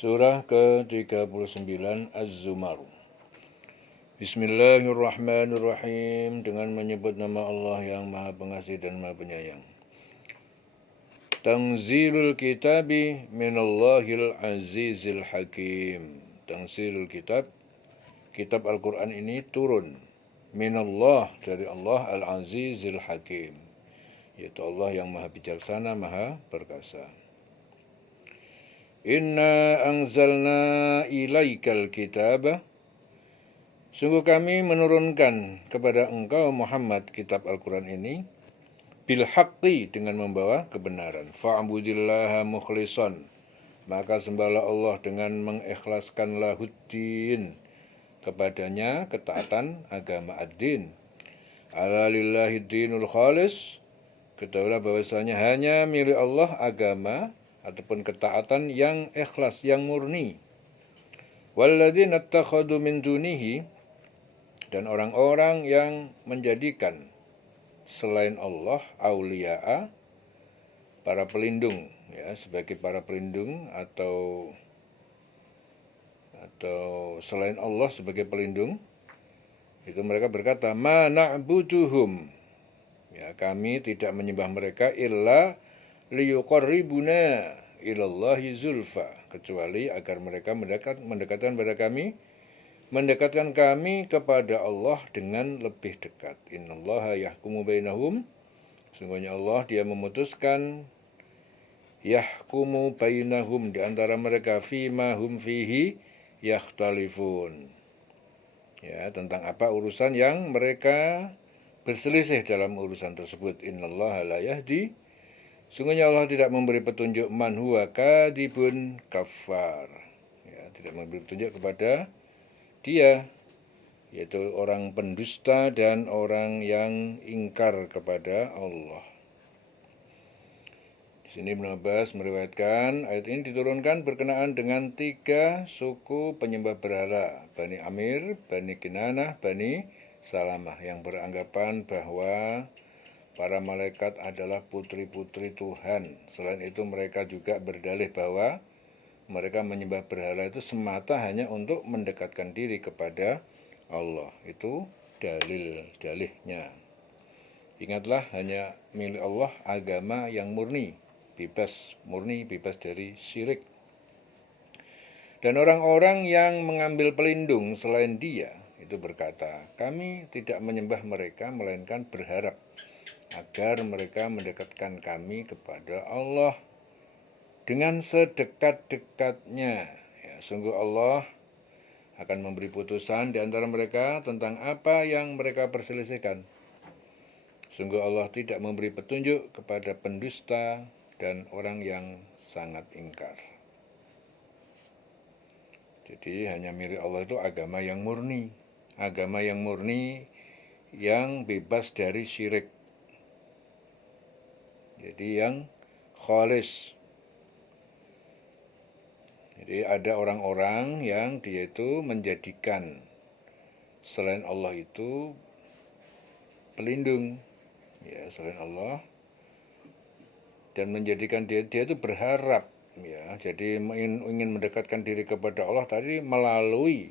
Surah ke-39 Az-Zumar. Bismillahirrahmanirrahim. Dengan menyebut nama Allah yang Maha Pengasih dan Maha Penyayang. Tanzilul kitabi minallahil azizil hakim. Tanzilul kitab, kitab Al-Quran ini turun minallah, dari Allah al-azizil hakim, yaitu Allah yang Maha Bijaksana, Maha Perkasa. Inna anzalna ilaikal kitaba, sungguh kami menurunkan kepada engkau Muhammad kitab Al-Quran ini bil haqqi, dengan membawa kebenaran. Fa'budillaha mukhlishan, maka sembahlah Allah dengan mengikhlaskan lahuddin, kepadanya ketaatan agama ad-din. Ala lillahi dinul khalis, ketahuilah bahwasanya hanya milik Allah agama ataupun ketaatan yang ikhlas, yang murni. Walladzina ittakhadhu min dunihi, dan orang-orang yang menjadikan selain Allah auliya'a, para pelindung, ya, sebagai para pelindung atau selain Allah sebagai pelindung, itu mereka berkata, ma na'buduhum, ya, kami tidak menyembah mereka illa liyuqarribuna ilallahi zulfa, kecuali agar mereka mendekatkan kepada Allah dengan lebih dekat. Innallaha yahkumu bainahum, sungguhnya Allah dia memutuskan, yahkumu bainahum, di antara mereka, fima hum fihi yakhtalifun, ya, tentang apa urusan yang mereka berselisih dalam urusan tersebut. Innallaha la yahdi, sungguhnya Allah tidak memberi petunjuk man huwa kadibun kafar, ya, tidak memberi petunjuk kepada dia, yaitu orang pendusta dan orang yang ingkar kepada Allah. Di sini Ibnu Abbas meriwayatkan ayat ini diturunkan berkenaan dengan 3 suku penyembah berhala, Bani Amir, Bani Kinanah, Bani Salamah, yang beranggapan bahwa para malaikat adalah putri-putri Tuhan. Selain itu mereka juga berdalih bahwa mereka menyembah berhala itu semata hanya untuk mendekatkan diri kepada Allah. Itu dalilnya. Ingatlah, hanya milik Allah agama yang murni, bebas dari syirik. Dan orang-orang yang mengambil pelindung selain Dia itu berkata, kami tidak menyembah mereka melainkan berharap agar mereka mendekatkan kami kepada Allah dengan sedekat-dekatnya. Ya, sungguh Allah akan memberi putusan di antara mereka tentang apa yang mereka perselisihkan. Sungguh Allah tidak memberi petunjuk kepada pendusta dan orang yang sangat ingkar. Jadi hanya milik Allah itu agama yang murni, yang bebas dari syirik. Jadi yang khalis. Jadi ada orang-orang yang dia itu menjadikan selain Allah itu pelindung, ya, selain Allah, dan menjadikan dia itu berharap, ya, jadi ingin mendekatkan diri kepada Allah tadi melalui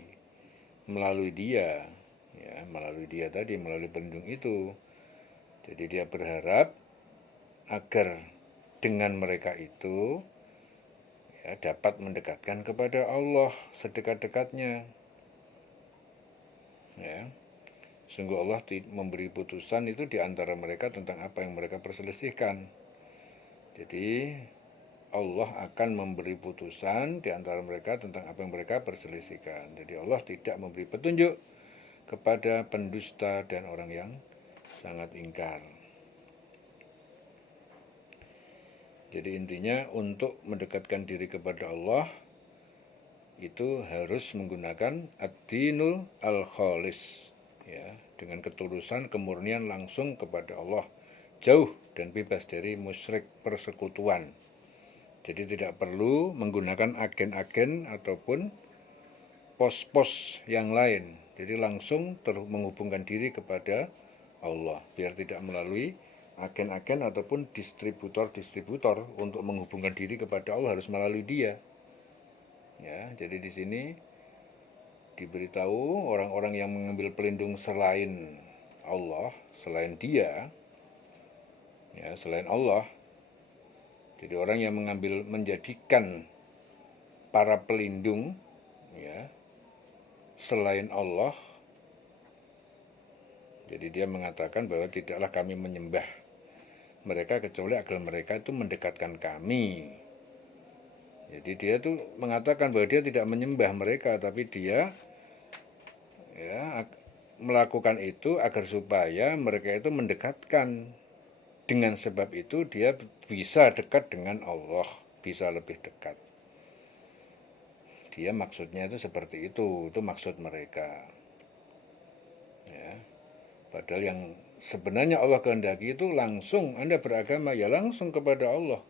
dia, ya, melalui pelindung itu. Jadi dia berharap agar dengan mereka itu, ya, dapat mendekatkan kepada Allah sedekat-dekatnya. Ya, sungguh Allah memberi putusan itu di antara mereka tentang apa yang mereka perselisihkan. Jadi Allah akan memberi putusan di antara mereka tentang apa yang mereka perselisihkan. Jadi Allah tidak memberi petunjuk kepada pendusta dan orang yang sangat ingkar. Jadi intinya, untuk mendekatkan diri kepada Allah itu harus menggunakan ad-dinul al-khalis, ya, dengan ketulusan, kemurnian langsung kepada Allah, jauh dan bebas dari musyrik, persekutuan. Jadi tidak perlu menggunakan agen-agen ataupun pos-pos yang lain. Jadi langsung menghubungkan diri kepada Allah, biar tidak melalui agen-agen ataupun distributor untuk menghubungkan diri kepada Allah harus melalui dia. jadi di sini diberitahu orang-orang yang mengambil pelindung selain Allah, selain Dia, ya selain Allah. Jadi orang yang menjadikan para pelindung, ya selain Allah. Jadi dia mengatakan bahwa tidaklah kami menyembah mereka kecuali agar mereka itu mendekatkan kami. Jadi dia itu mengatakan bahwa dia tidak menyembah mereka, tapi dia ya melakukan itu agar supaya mereka itu mendekatkan. Dengan sebab itu dia bisa dekat dengan Allah, bisa lebih dekat. Dia maksudnya itu seperti itu maksud mereka. Ya. Padahal yang sebenarnya Allah kehendaki itu langsung Anda beragama ya langsung kepada Allah.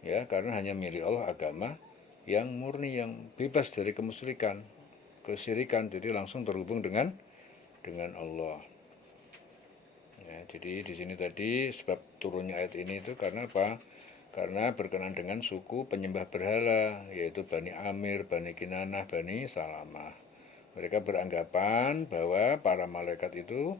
Ya, karena hanya milik Allah agama yang murni, yang bebas dari kemusyrikan, kesyirikan, jadi langsung terhubung dengan Allah. Ya, jadi di sini tadi sebab turunnya ayat ini itu karena apa? Karena berkenaan dengan suku penyembah berhala, yaitu Bani Amir, Bani Kinanah, Bani Salamah. Mereka beranggapan bahwa para malaikat itu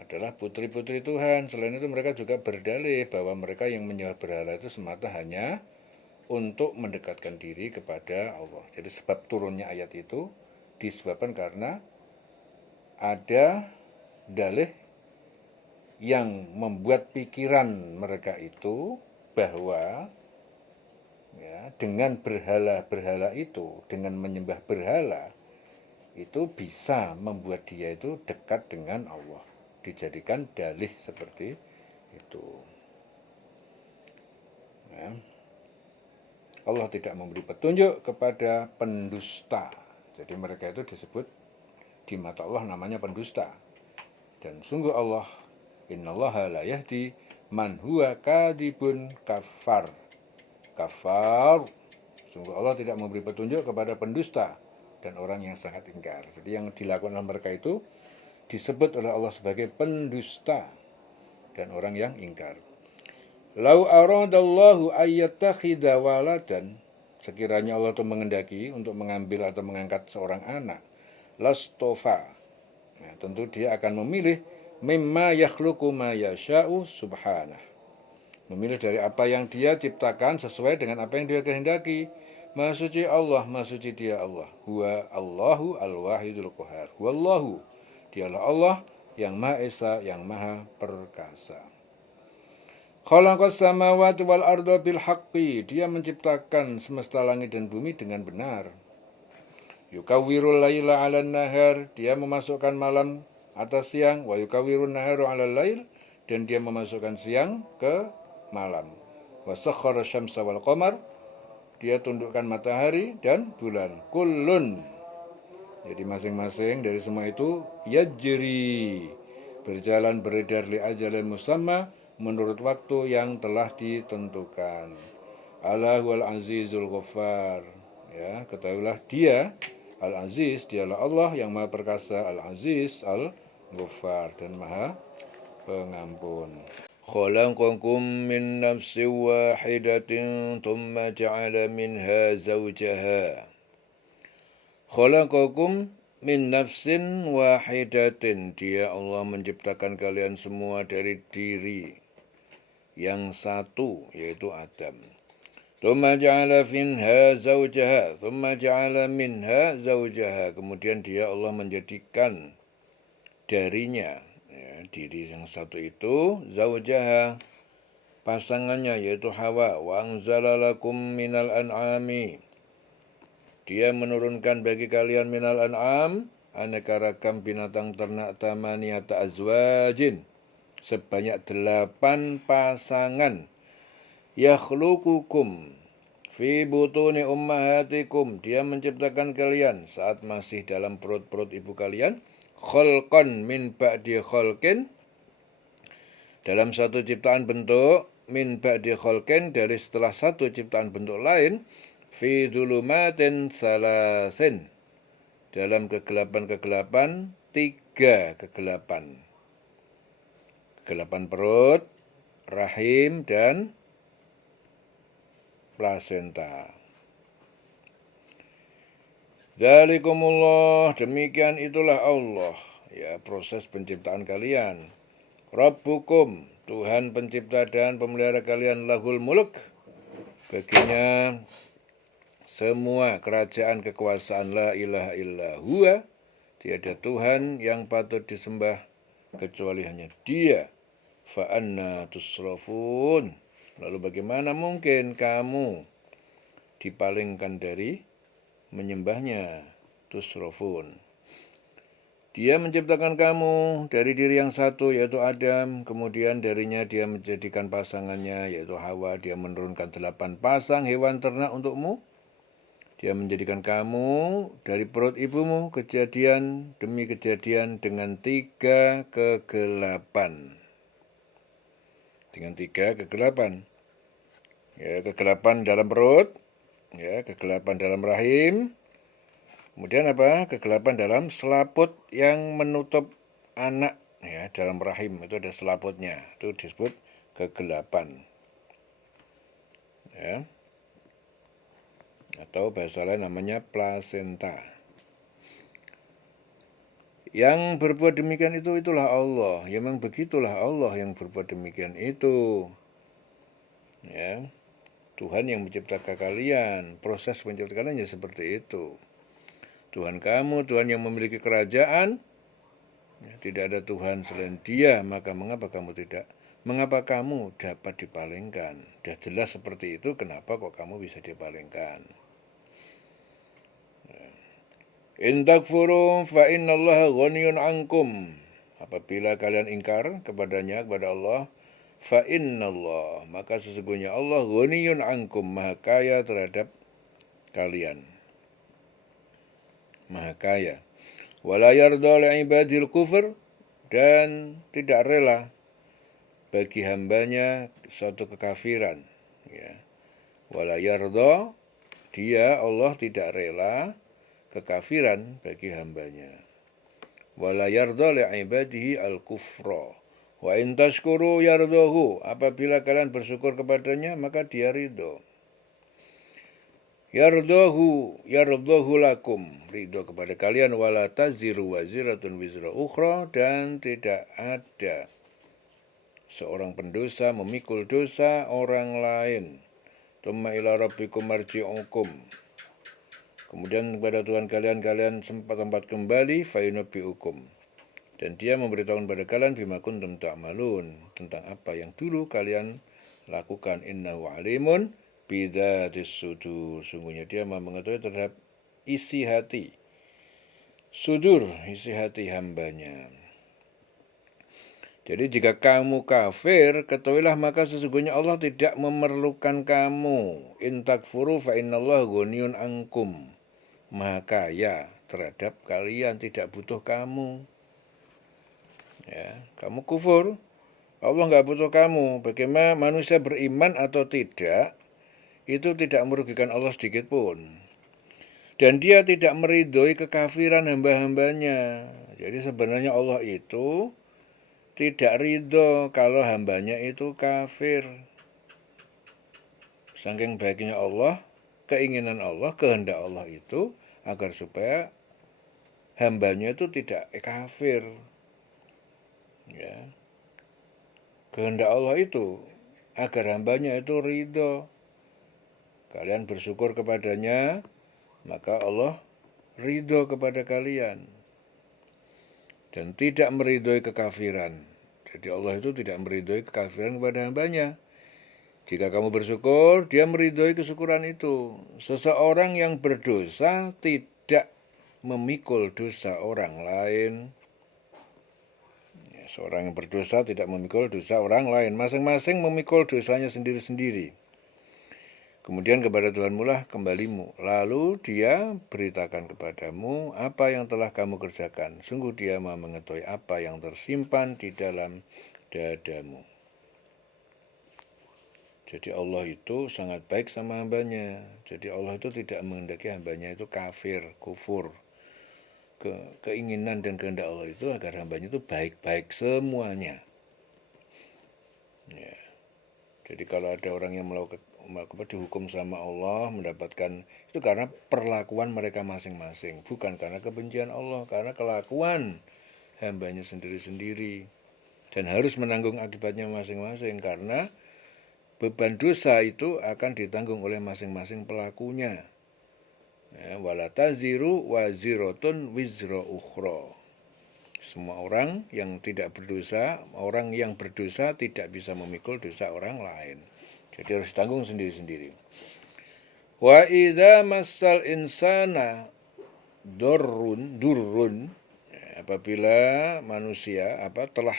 adalah putri-putri Tuhan. Selain itu mereka juga berdalih bahwa mereka yang menyembah berhala itu semata hanya untuk mendekatkan diri kepada Allah. Jadi sebab turunnya ayat itu disebabkan karena ada dalih yang membuat pikiran mereka itu bahwa ya, dengan berhala-berhala itu, dengan menyembah berhala itu bisa membuat dia itu dekat dengan Allah. Dijadikan dalih seperti itu. Ya. Allah tidak memberi petunjuk kepada pendusta. Jadi mereka itu disebut di mata Allah namanya pendusta. Dan sungguh Allah, innallaha la yahdi man huwa kadibun kafar. Kafar, sungguh Allah tidak memberi petunjuk kepada pendusta dan orang yang sangat ingkar. Jadi yang dilakukan oleh mereka itu disebut oleh Allah sebagai pendusta dan orang yang ingkar. Lau aradallahu ayyattakhidha waladan, sekiranya Allah itu mengendaki untuk mengambil atau mengangkat seorang anak, lastofa, nah, tentu dia akan memilih mimma yakhluqu ma yasha'u subhanah, memilih dari apa yang dia ciptakan sesuai dengan apa yang dia kehendaki. Maha suci Allah, maha suci dia Allah. Huwa Allahu al-wahidul qahar. Huwallahu, dialah Allah yang maha esa, yang maha perkasa. Khalaqas samawati wal arda bil haqqi, dia menciptakan semesta langit dan bumi dengan benar. Yukawwirul laila 'alan nahar, dia memasukkan malam atas siang, wa yukawwirun naharu 'alal lail, dan dia memasukkan siang ke malam. Wa sakhkhara syamsa wal qamar, dia tundukkan matahari dan bulan. Kullun, jadi masing-masing dari semua itu yajri, berjalan beredar li ajalin musamma, menurut waktu yang telah ditentukan. Ala huwal azizul ghaffar, ya ketahuilah dia Al-Aziz, dialah Allah yang maha perkasa, Al-Aziz, Al-Ghaffar, dan maha pengampun. Khalaqakum min nafsin wahidatin thumma ja'ala minha zawjaha. Khalaqakum min nafsin wahidatin, dia Allah menciptakan kalian semua dari diri yang satu, yaitu Adam. Thumma ja'ala minha zawjaha, thumma ja'ala minha zawjaha, kemudian dia Allah menjadikan darinya, ya, diri yang satu itu, zawjaha, pasangannya yaitu Hawa. Wa anzala lakum minal an'ami, dia menurunkan bagi kalian minal an'am, aneka ragam binatang ternak, tamaniyata azwajin, sebanyak 8 pasangan. Yakhluqukum fi butuni ummahatikum, dia menciptakan kalian saat masih dalam perut-perut ibu kalian. Khalqan min ba'di khalqin, dalam satu ciptaan bentuk, min ba'di khalqin, dari setelah satu ciptaan bentuk lain. Fi dhulumatin salasin, dalam kegelapan-kegelapan, 3 kegelapan. Kegelapan perut, rahim, dan plasenta. Dzalikumullah, demikian itulah Allah. Ya, proses penciptaan kalian. Rabbukum, Tuhan pencipta dan pemelihara kalian, lahul mulk. Baginya semua kerajaan kekuasaan, la ilaha illa huwa. Tiada Tuhan yang patut disembah kecuali hanya Dia. Fa anna tusrafun. Lalu bagaimana mungkin kamu dipalingkan dari menyembahnya? Tusrafun. Dia menciptakan kamu dari diri yang satu, yaitu Adam. Kemudian darinya dia menjadikan pasangannya, yaitu Hawa. Dia menurunkan 8 pasang hewan ternak untukmu. Dia menjadikan kamu dari perut ibumu, kejadian demi kejadian, dengan 3 kegelapan. Dengan 3 kegelapan. Ya, kegelapan dalam perut, ya, kegelapan dalam rahim. Kemudian apa? Kegelapan dalam selaput yang menutup anak, ya, dalam rahim itu ada selaputnya. Itu disebut kegelapan. Ya. Atau bahasa lain namanya plasenta. Yang berbuat demikian itu itulah Allah. Ya, memang begitulah Allah yang berbuat demikian itu. Ya. Tuhan yang menciptakan kalian. Proses penciptaan kalian ya seperti itu. Tuhan kamu, Tuhan yang memiliki kerajaan, ya, tidak ada Tuhan selain Dia, maka mengapa kamu dapat dipalingkan? Sudah jelas seperti itu, kenapa kok kamu bisa dipalingkan? In takfuru fa innallaha ghaniyun ankum. Apabila kalian ingkar kepadanya, kepada Allah, fa innallah, maka sesungguhnya Allah ghaniyun ankum, maha kaya terhadap kalian. Maha kaya. Wala yarda li'ibadil kufur, dan tidak rela bagi hambanya suatu kekafiran. Ya. Wala yarda, Dia Allah tidak rela kekafiran bagi hambanya. Wala yarda li'ibadihi al-kufra. Wa in tashkuru yardahu, apabila kalian bersyukur kepadanya, maka Dia ridho. Yardahu lakum, ridho kepada kalian. Wala taziru waziratun wizra ukhra, dan tidak ada seorang pendosa memikul dosa orang lain. Tsumma ila rabbikum marji'ukum, kemudian kepada Tuhan kalian tempat kembali, fayunabbi'ukum, dan Dia memberitahu kepada kalian bima kuntum ta'malun, tentang apa yang dulu kalian lakukan. Innahu alimun bidzatis sudur, sungguhnya Dia Maha mengetahui terhadap isi hati. Sudur, isi hati hambanya. Jadi jika kamu kafir, ketahuilah maka sesungguhnya Allah tidak memerlukan kamu. In takfuru fa innallaha ghaniyun ankum, maha kaya terhadap kalian, tidak butuh kamu. Ya, kamu kufur, Allah nggak butuh kamu. Bagaimana manusia beriman atau tidak, itu tidak merugikan Allah sedikit pun. Dan Dia tidak meridhoi kekafiran hamba-hambanya. Jadi sebenarnya Allah itu tidak ridho kalau hambanya itu kafir. Saking baiknya Allah, keinginan Allah, kehendak Allah itu agar supaya hambanya itu tidak kafir. Ya. Kehendak Allah itu agar hambanya itu ridho. Kalian bersyukur kepadanya, maka Allah ridho kepada kalian. Dan tidak meridhoi kekafiran. Jadi Allah itu tidak meridhoi kekafiran kepada hambanya. Jika kamu bersyukur, Dia meridhoi kesyukuran itu. Seseorang yang berdosa tidak memikul dosa orang lain. Ya, seorang yang berdosa tidak memikul dosa orang lain. Masing-masing memikul dosanya sendiri-sendiri. Kemudian kepada Tuhanmu lah kembalimu. Lalu Dia beritakan kepadamu apa yang telah kamu kerjakan. Sungguh Dia Maha mengetahui apa yang tersimpan di dalam dadamu. Jadi Allah itu sangat baik sama hambanya. Jadi Allah itu tidak menghendaki hambanya itu kafir, kufur. Keinginan dan kehendak Allah itu agar hambanya itu baik-baik semuanya. Ya. Jadi kalau ada orang yang dihukum sama Allah, mendapatkan itu karena perlakuan mereka masing-masing, bukan karena kebencian Allah, karena kelakuan hambanya sendiri-sendiri, dan harus menanggung akibatnya masing-masing karena beban dosa itu akan ditanggung oleh masing-masing pelakunya. Wala taziru waziratun wizra ukhra. Semua orang yang tidak berdosa, orang yang berdosa tidak bisa memikul dosa orang lain. Jadi harus tanggung sendiri-sendiri. Wa idza massal insana durrun, apabila manusia telah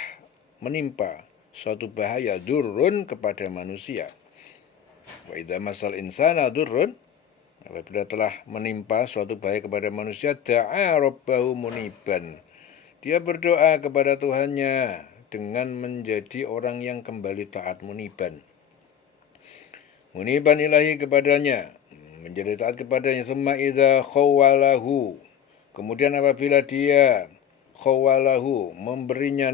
menimpa suatu bahaya durrun kepada manusia. Wa idza massal insana durrun, apabila telah menimpa suatu bahaya kepada manusia, da'a rabbahu muniban. Dia berdoa kepada Tuhannya dengan menjadi orang yang kembali taat, muniban. Muniban ilahi kepadanya, menjadi taat kepadanya. Summa idza khawwalahu, kemudian apabila dia khawwalahu, memberinya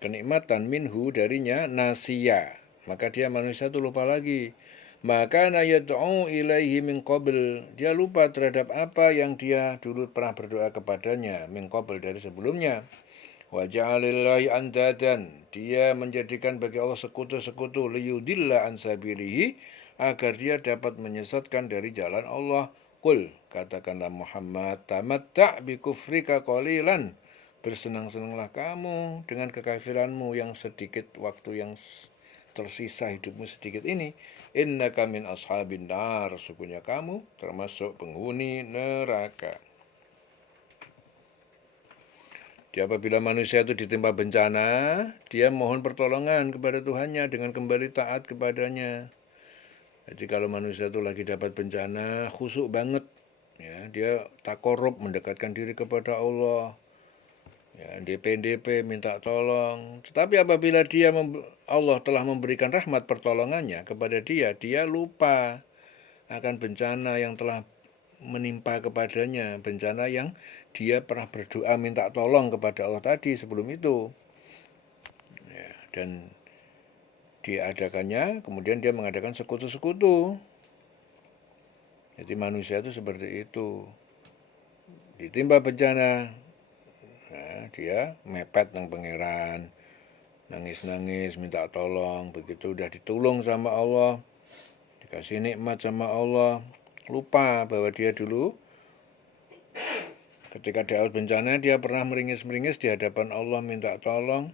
kenikmatan minhu darinya, nasiya, maka dia manusia itu lupa lagi. Maka yad'u ilaihi min qabl, dia lupa terhadap apa yang dia dulu pernah berdoa kepadanya, min qabl, dari sebelumnya. Wa ja'alillahi andadan, dia menjadikan bagi Allah sekutu-sekutu, liyudilla an sabilihi, agar dia dapat menyesatkan dari jalan Allah. Qul, katakanlah Muhammad, tamatta' bi kufrika qalilan, bersenang-senanglah kamu dengan kekafiranmu yang sedikit, waktu yang tersisa hidupmu sedikit ini. Innaka min ashabin nar, sesungguhnya kamu termasuk penghuni neraka. Jadi apabila manusia itu ditimpa bencana, dia mohon pertolongan kepada Tuhannya dengan kembali taat kepadanya. Jadi kalau manusia itu lagi dapat bencana, khusyuk banget, ya, dia takorup, mendekatkan diri kepada Allah, ya, DP minta tolong. Tetapi apabila Allah telah memberikan rahmat pertolongannya kepada dia, dia lupa akan bencana yang telah menimpa kepadanya, bencana yang dia pernah berdoa minta tolong kepada Allah tadi sebelum itu, ya, dan diadakannya, kemudian dia mengadakan sekutu-sekutu. Jadi manusia itu seperti itu, ditimpa bencana, nah, dia mepet nang pangeran, nangis-nangis minta tolong. Begitu udah ditolong sama Allah, dikasih nikmat sama Allah, lupa bahwa dia dulu ketika dapat bencana dia pernah meringis-meringis di hadapan Allah minta tolong,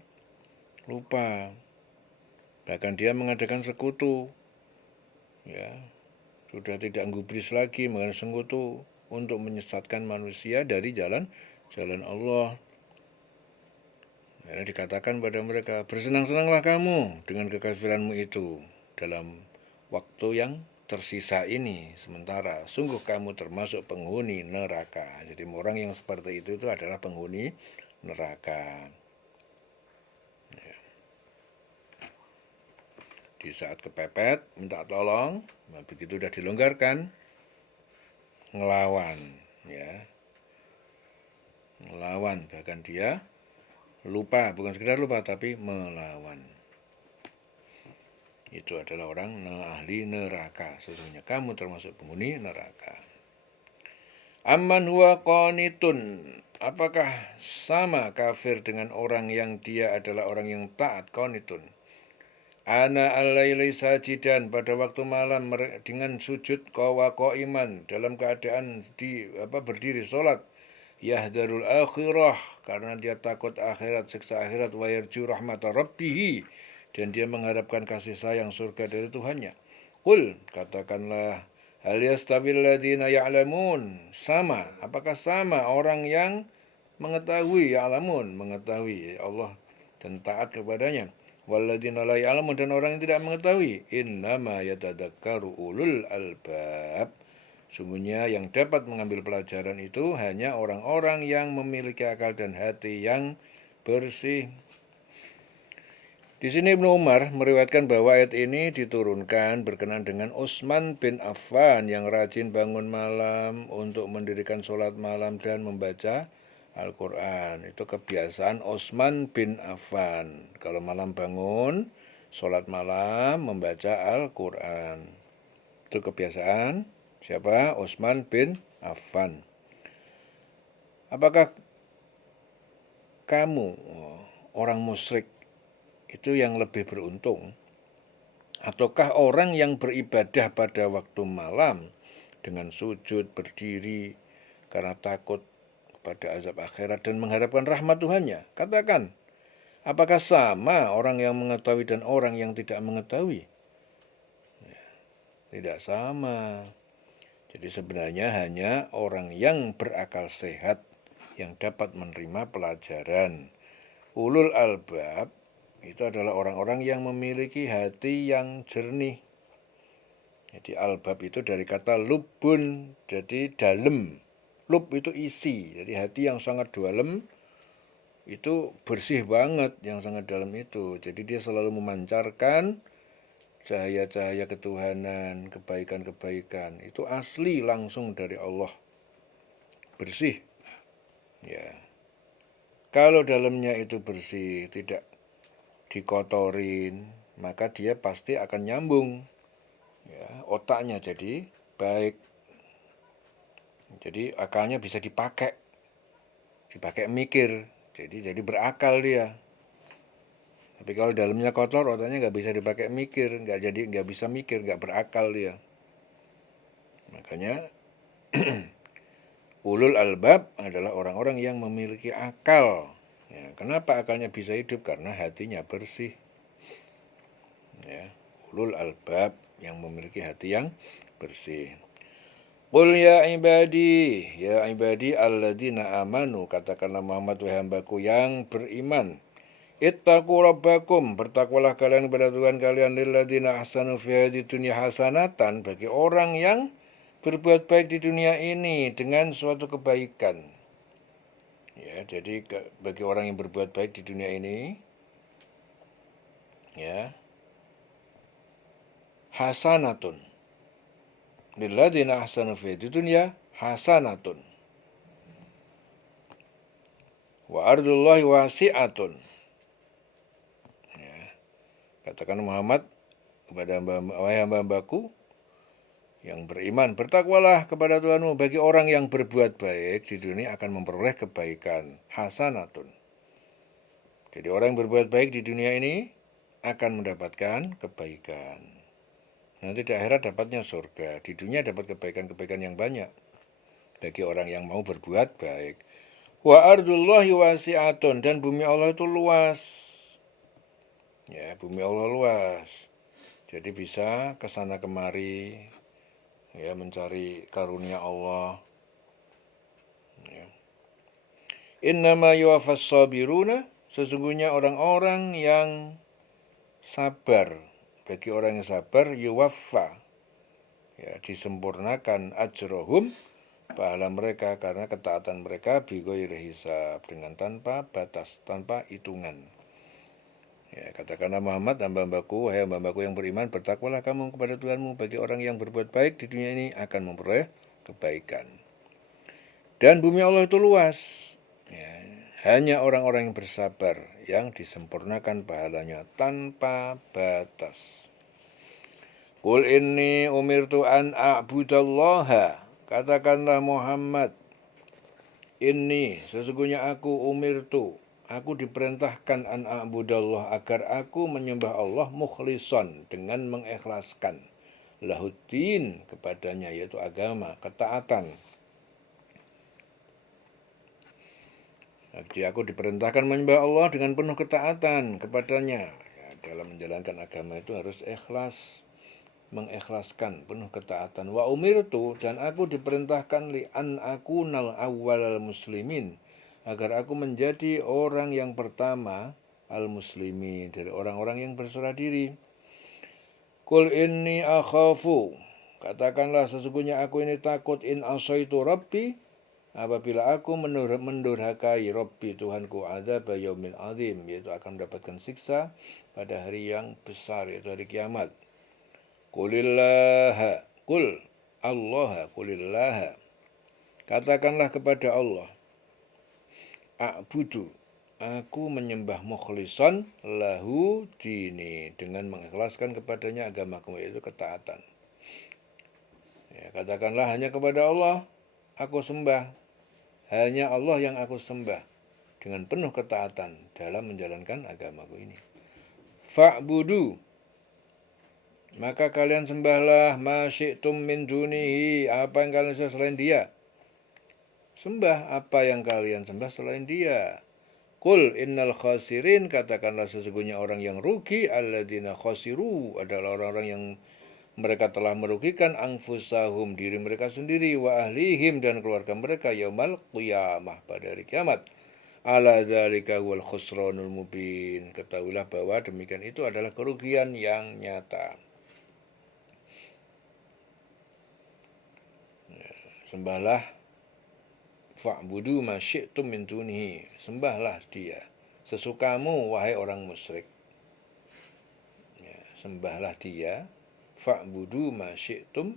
lupa. Bahkan dia mengadakan sekutu, ya, sudah tidak gubris lagi mengadakan sekutu untuk menyesatkan manusia dari jalan Allah. Ya, dikatakan pada mereka, bersenang-senanglah kamu dengan kekafiranmu itu dalam waktu yang tersisa ini sementara, sungguh kamu termasuk penghuni neraka. Jadi orang yang seperti itu adalah penghuni neraka. Ya. Di saat kepepet minta tolong, nah begitu udah dilonggarkan, ngelawan, ya, ngelawan, bahkan dia lupa, bukan sekedar lupa tapi melawan. Itu adalah orang ahli neraka. Sesungguhnya kamu termasuk penghuni neraka. Amman huwa qanitun, apakah sama kafir dengan orang yang dia adalah orang yang taat, qanitun. Ana al-laili sajidan, pada waktu malam dengan sujud, qa'iman, dalam keadaan berdiri salat, yahdarul akhirah, karena dia takut akhirat, siksa akhirat, wa yarju rahmata rabbih, dan dia mengharapkan kasih sayang surga dari Tuhannya. Qul, katakanlah, hal yastawil ladzina ya'lamun, sama, apakah sama orang yang mengetahui, ya'lamun, mengetahui Allah dan taat kepadanya, walladzina la ya'lamun, dan orang yang tidak mengetahui, innama yatadzakkaru ulul albab, sungguhnya yang dapat mengambil pelajaran itu hanya orang-orang yang memiliki akal dan hati yang bersih. Di sini Ibnu Umar meriwayatkan bahwa ayat ini diturunkan berkenaan dengan Utsman bin Affan yang rajin bangun malam untuk mendirikan sholat malam dan membaca Al-Quran. Itu kebiasaan Utsman bin Affan. Kalau malam bangun, sholat malam membaca Al-Quran. Itu kebiasaan siapa? Utsman bin Affan. Apakah kamu orang musyrik itu yang lebih beruntung? Ataukah orang yang beribadah pada waktu malam dengan sujud, berdiri karena takut pada azab akhirat dan mengharapkan rahmat Tuhannya? Katakan, apakah sama orang yang mengetahui dan orang yang tidak mengetahui? Tidak sama. Jadi sebenarnya hanya orang yang berakal sehat yang dapat menerima pelajaran. Ulul albab itu adalah orang-orang yang memiliki hati yang jernih. Jadi albab itu dari kata lubun, jadi dalam. Lub itu isi, jadi hati yang sangat dalam itu bersih banget, yang sangat dalam itu. Jadi dia selalu memancarkan cahaya-cahaya ketuhanan, kebaikan-kebaikan. Itu asli langsung dari Allah. Bersih. Ya. Kalau dalamnya itu bersih, tidak dikotorin, maka dia pasti akan nyambung. Ya, otaknya jadi baik. Jadi akalnya bisa dipakai mikir. Jadi berakal dia. Tapi kalau dalamnya kotor, otaknya nggak bisa dipakai mikir, nggak bisa mikir, nggak berakal dia. Makanya ulul albab adalah orang-orang yang memiliki akal. Ya, kenapa akalnya bisa hidup? Karena hatinya bersih. Ya, ulul albab yang memiliki hati yang bersih. Qul ya ibadi alladzina amanu, katakanlah Muhammad wahai hambaku yang beriman. Ittaqu rabbakum, bertakwalah kalian kepada Tuhan kalian, lilladzina ahsanu fi hadhihi dunya hasanatan, bagi orang yang berbuat baik di dunia ini dengan suatu kebaikan. Ya, jadi bagi orang yang berbuat baik di dunia ini, ya, hasanatun. Lilladzina ahsanu fi dunya hasanatun. Wa ardullahi wasi'atun. Ya. Katakan Muhammad kepada hamba-hambaku yang beriman, bertakwalah kepada Tuhanmu, bagi orang yang berbuat baik di dunia akan memperoleh kebaikan. Hasanatun. Jadi orang yang berbuat baik di dunia ini akan mendapatkan kebaikan. Nanti di akhirat dapatnya surga. Di dunia dapat kebaikan-kebaikan yang banyak bagi orang yang mau berbuat baik. Wa ardullahi wasi'atun, dan bumi Allah itu luas. Ya, bumi Allah luas. Jadi bisa kesana kemari, ya, mencari karunia Allah. Ya. Innama yuwaffas sabiruna, sesungguhnya orang-orang yang sabar, bagi orang yang sabar yuwaffa, ya, disempurnakan ajrohum, pahala mereka karena ketaatan mereka bighairi hisab, dengan tanpa batas, tanpa hitungan. Ya, katakanlah Muhammad, hamba-hambaku, wahai hamba-hambaku yang beriman, bertakwalah kamu kepada Tuhanmu, bagi orang yang berbuat baik di dunia ini akan memperoleh kebaikan. Dan bumi Allah itu luas. Ya, hanya orang-orang yang bersabar yang disempurnakan pahalanya tanpa batas. Qul inni umirtu an a'budallaha, katakanlah Muhammad, inni, sesungguhnya aku umirtu, aku diperintahkan an a'budallah, agar aku menyembah Allah mukhlishon, dengan mengikhlaskan, lahuddin, kepadanya, yaitu agama, ketaatan. Jadi aku diperintahkan menyembah Allah dengan penuh ketaatan kepadanya. Ya, dalam menjalankan agama itu harus ikhlas, mengikhlaskan, penuh ketaatan. Wa umirtu, dan aku diperintahkan li an akunal awwalal muslimin, agar aku menjadi orang yang pertama al muslimin, dari orang-orang yang berserah diri. Qul inni akhafu, katakanlah sesungguhnya aku ini takut, in asaitu rabbi, apabila aku mendurhakai Rabbi Tuhanku, azab yaumil azim, yaitu akan mendapatkan siksa pada hari yang besar, yaitu hari kiamat. Qulillaha, qul Allah, qulillaha, katakanlah kepada Allah, a'budu, Aku menyembah mukhlishon lahu dini, dengan mengikhlaskan kepadanya agamaku, yaitu ketaatan. Ya, katakanlah hanya kepada Allah aku sembah, hanya Allah yang aku sembah dengan penuh ketaatan dalam menjalankan agamaku ini. Fa'budu, maka kalian sembahlah ma syi'tum min dunihi, apa yang kalian sembah selain dia. Sembah apa yang kalian sembah selain dia. Qul innal khasirin, katakanlah sesungguhnya orang yang rugi, alladzina khasiru, adalah orang-orang yang mereka telah merugikan anfusahum, diri mereka sendiri, wa ahlihim, dan keluarga mereka, yaumal qiyamah, pada hari kiamat. Ala dzalika wal khusranul mubin, ketahuilah bahwa demikian itu adalah kerugian yang nyata. Sembahlah, fa'budu ma syi'tum min dunihi, sembahlah dia sesukamu wahai orang musyrik. Ya, sembahlah dia, fa'budu ma syi'tum,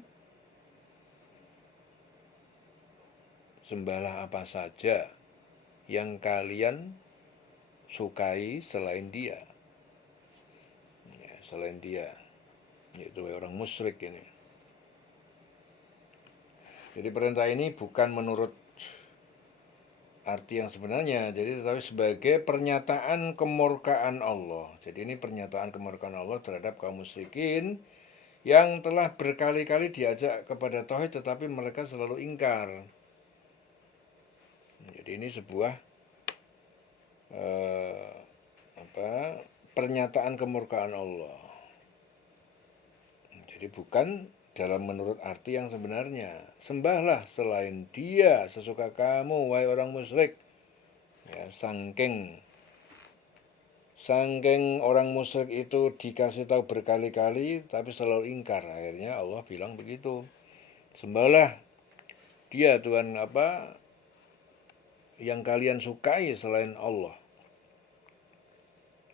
sembahlah apa saja yang kalian sukai selain dia. Ya, selain dia, yaitu orang musyrik ini. Jadi perintah ini bukan menurut arti yang sebenarnya, jadi tetapi sebagai pernyataan kemurkaan Allah. Jadi ini pernyataan kemurkaan Allah terhadap kaum musyrikin yang telah berkali-kali diajak kepada tauhid tetapi mereka selalu ingkar. Jadi ini sebuah pernyataan kemurkaan Allah. Jadi bukan dalam menurut arti yang sebenarnya. Sembahlah selain dia sesuka kamu wahai orang musyrik. Ya, sangking orang musyrik itu dikasih tahu berkali-kali tapi selalu ingkar. Akhirnya Allah bilang begitu. Sembahlah dia Tuhan yang kalian sukai selain Allah.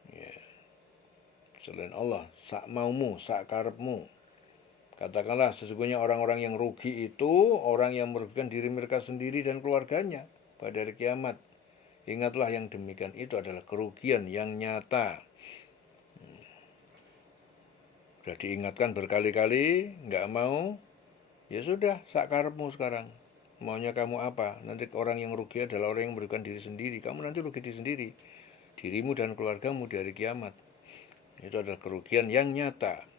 Ya. Selain Allah, sak maumu, sak karepmu. Katakanlah sesungguhnya orang-orang yang rugi itu orang yang merugikan diri mereka sendiri dan keluarganya pada hari kiamat. Ingatlah yang demikian itu adalah kerugian yang nyata. Sudah diingatkan berkali-kali, nggak mau, ya sudah, sak karepmu sekarang. Maunya kamu apa? Nanti orang yang rugi adalah orang yang merugikan diri sendiri. Kamu nanti rugi diri sendiri, dirimu dan keluargamu di hari kiamat. Itu adalah kerugian yang nyata.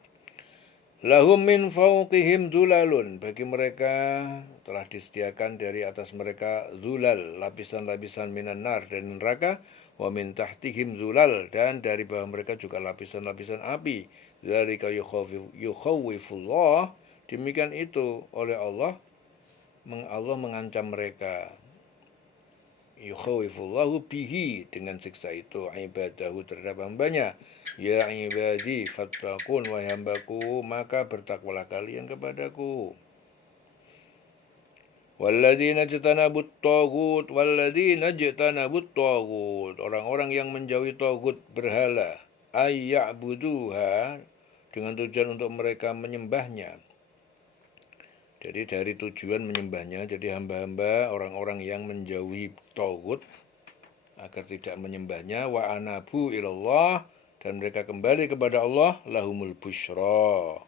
Lahum min fawqihim dhulalun, bagi mereka telah disediakan dari atas mereka dhulal, lapisan-lapisan minan nar, dari neraka, wa min tahtihim dhulal, dan dari bawah mereka juga lapisan-lapisan api. Dzalika yukhawwifullah, demikian itu oleh Allah mengancam mereka. Yukhawwifullahu bihi, dengan siksa itu, ibadahu, terhadap hambanya. Ya ibadi fattaqun, wahai hambaku, maka bertakwalah kalian kepadaku. Walladzina jtanabut taghut, orang-orang yang menjauhi taghut, berhala, ayya'buduha, dengan tujuan untuk mereka menyembahnya. Jadi dari tujuan menyembahnya, jadi hamba-hamba orang-orang yang menjauhi taghut agar tidak menyembahnya, wa anabu ilallah, dan mereka kembali kepada Allah, lahumul busyra,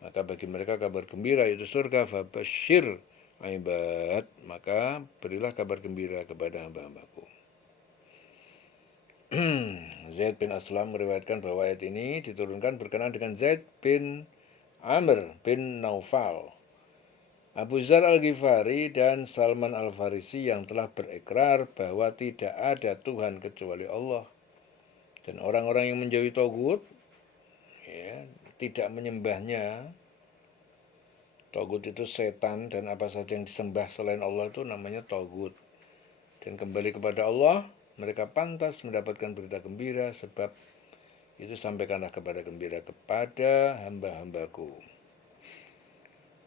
maka bagi mereka kabar gembira, yaitu surga. Fabasyir ibad, maka berilah kabar gembira kepada hamba-hambaku. Zaid bin Aslam meriwayatkan bahwa ayat ini diturunkan berkenaan dengan Zaid bin Amr bin Naufal, Abu Dzar Al-Ghifari, dan Salman Al-Farisi yang telah berikrar bahwa tidak ada Tuhan kecuali Allah. Dan orang-orang yang menjauhi taghut, ya, tidak menyembahnya. Taghut itu setan dan apa saja yang disembah selain Allah itu namanya taghut. Dan kembali kepada Allah, mereka pantas mendapatkan berita gembira, sebab itu sampaikanlah kepada gembira kepada hamba-hambaku.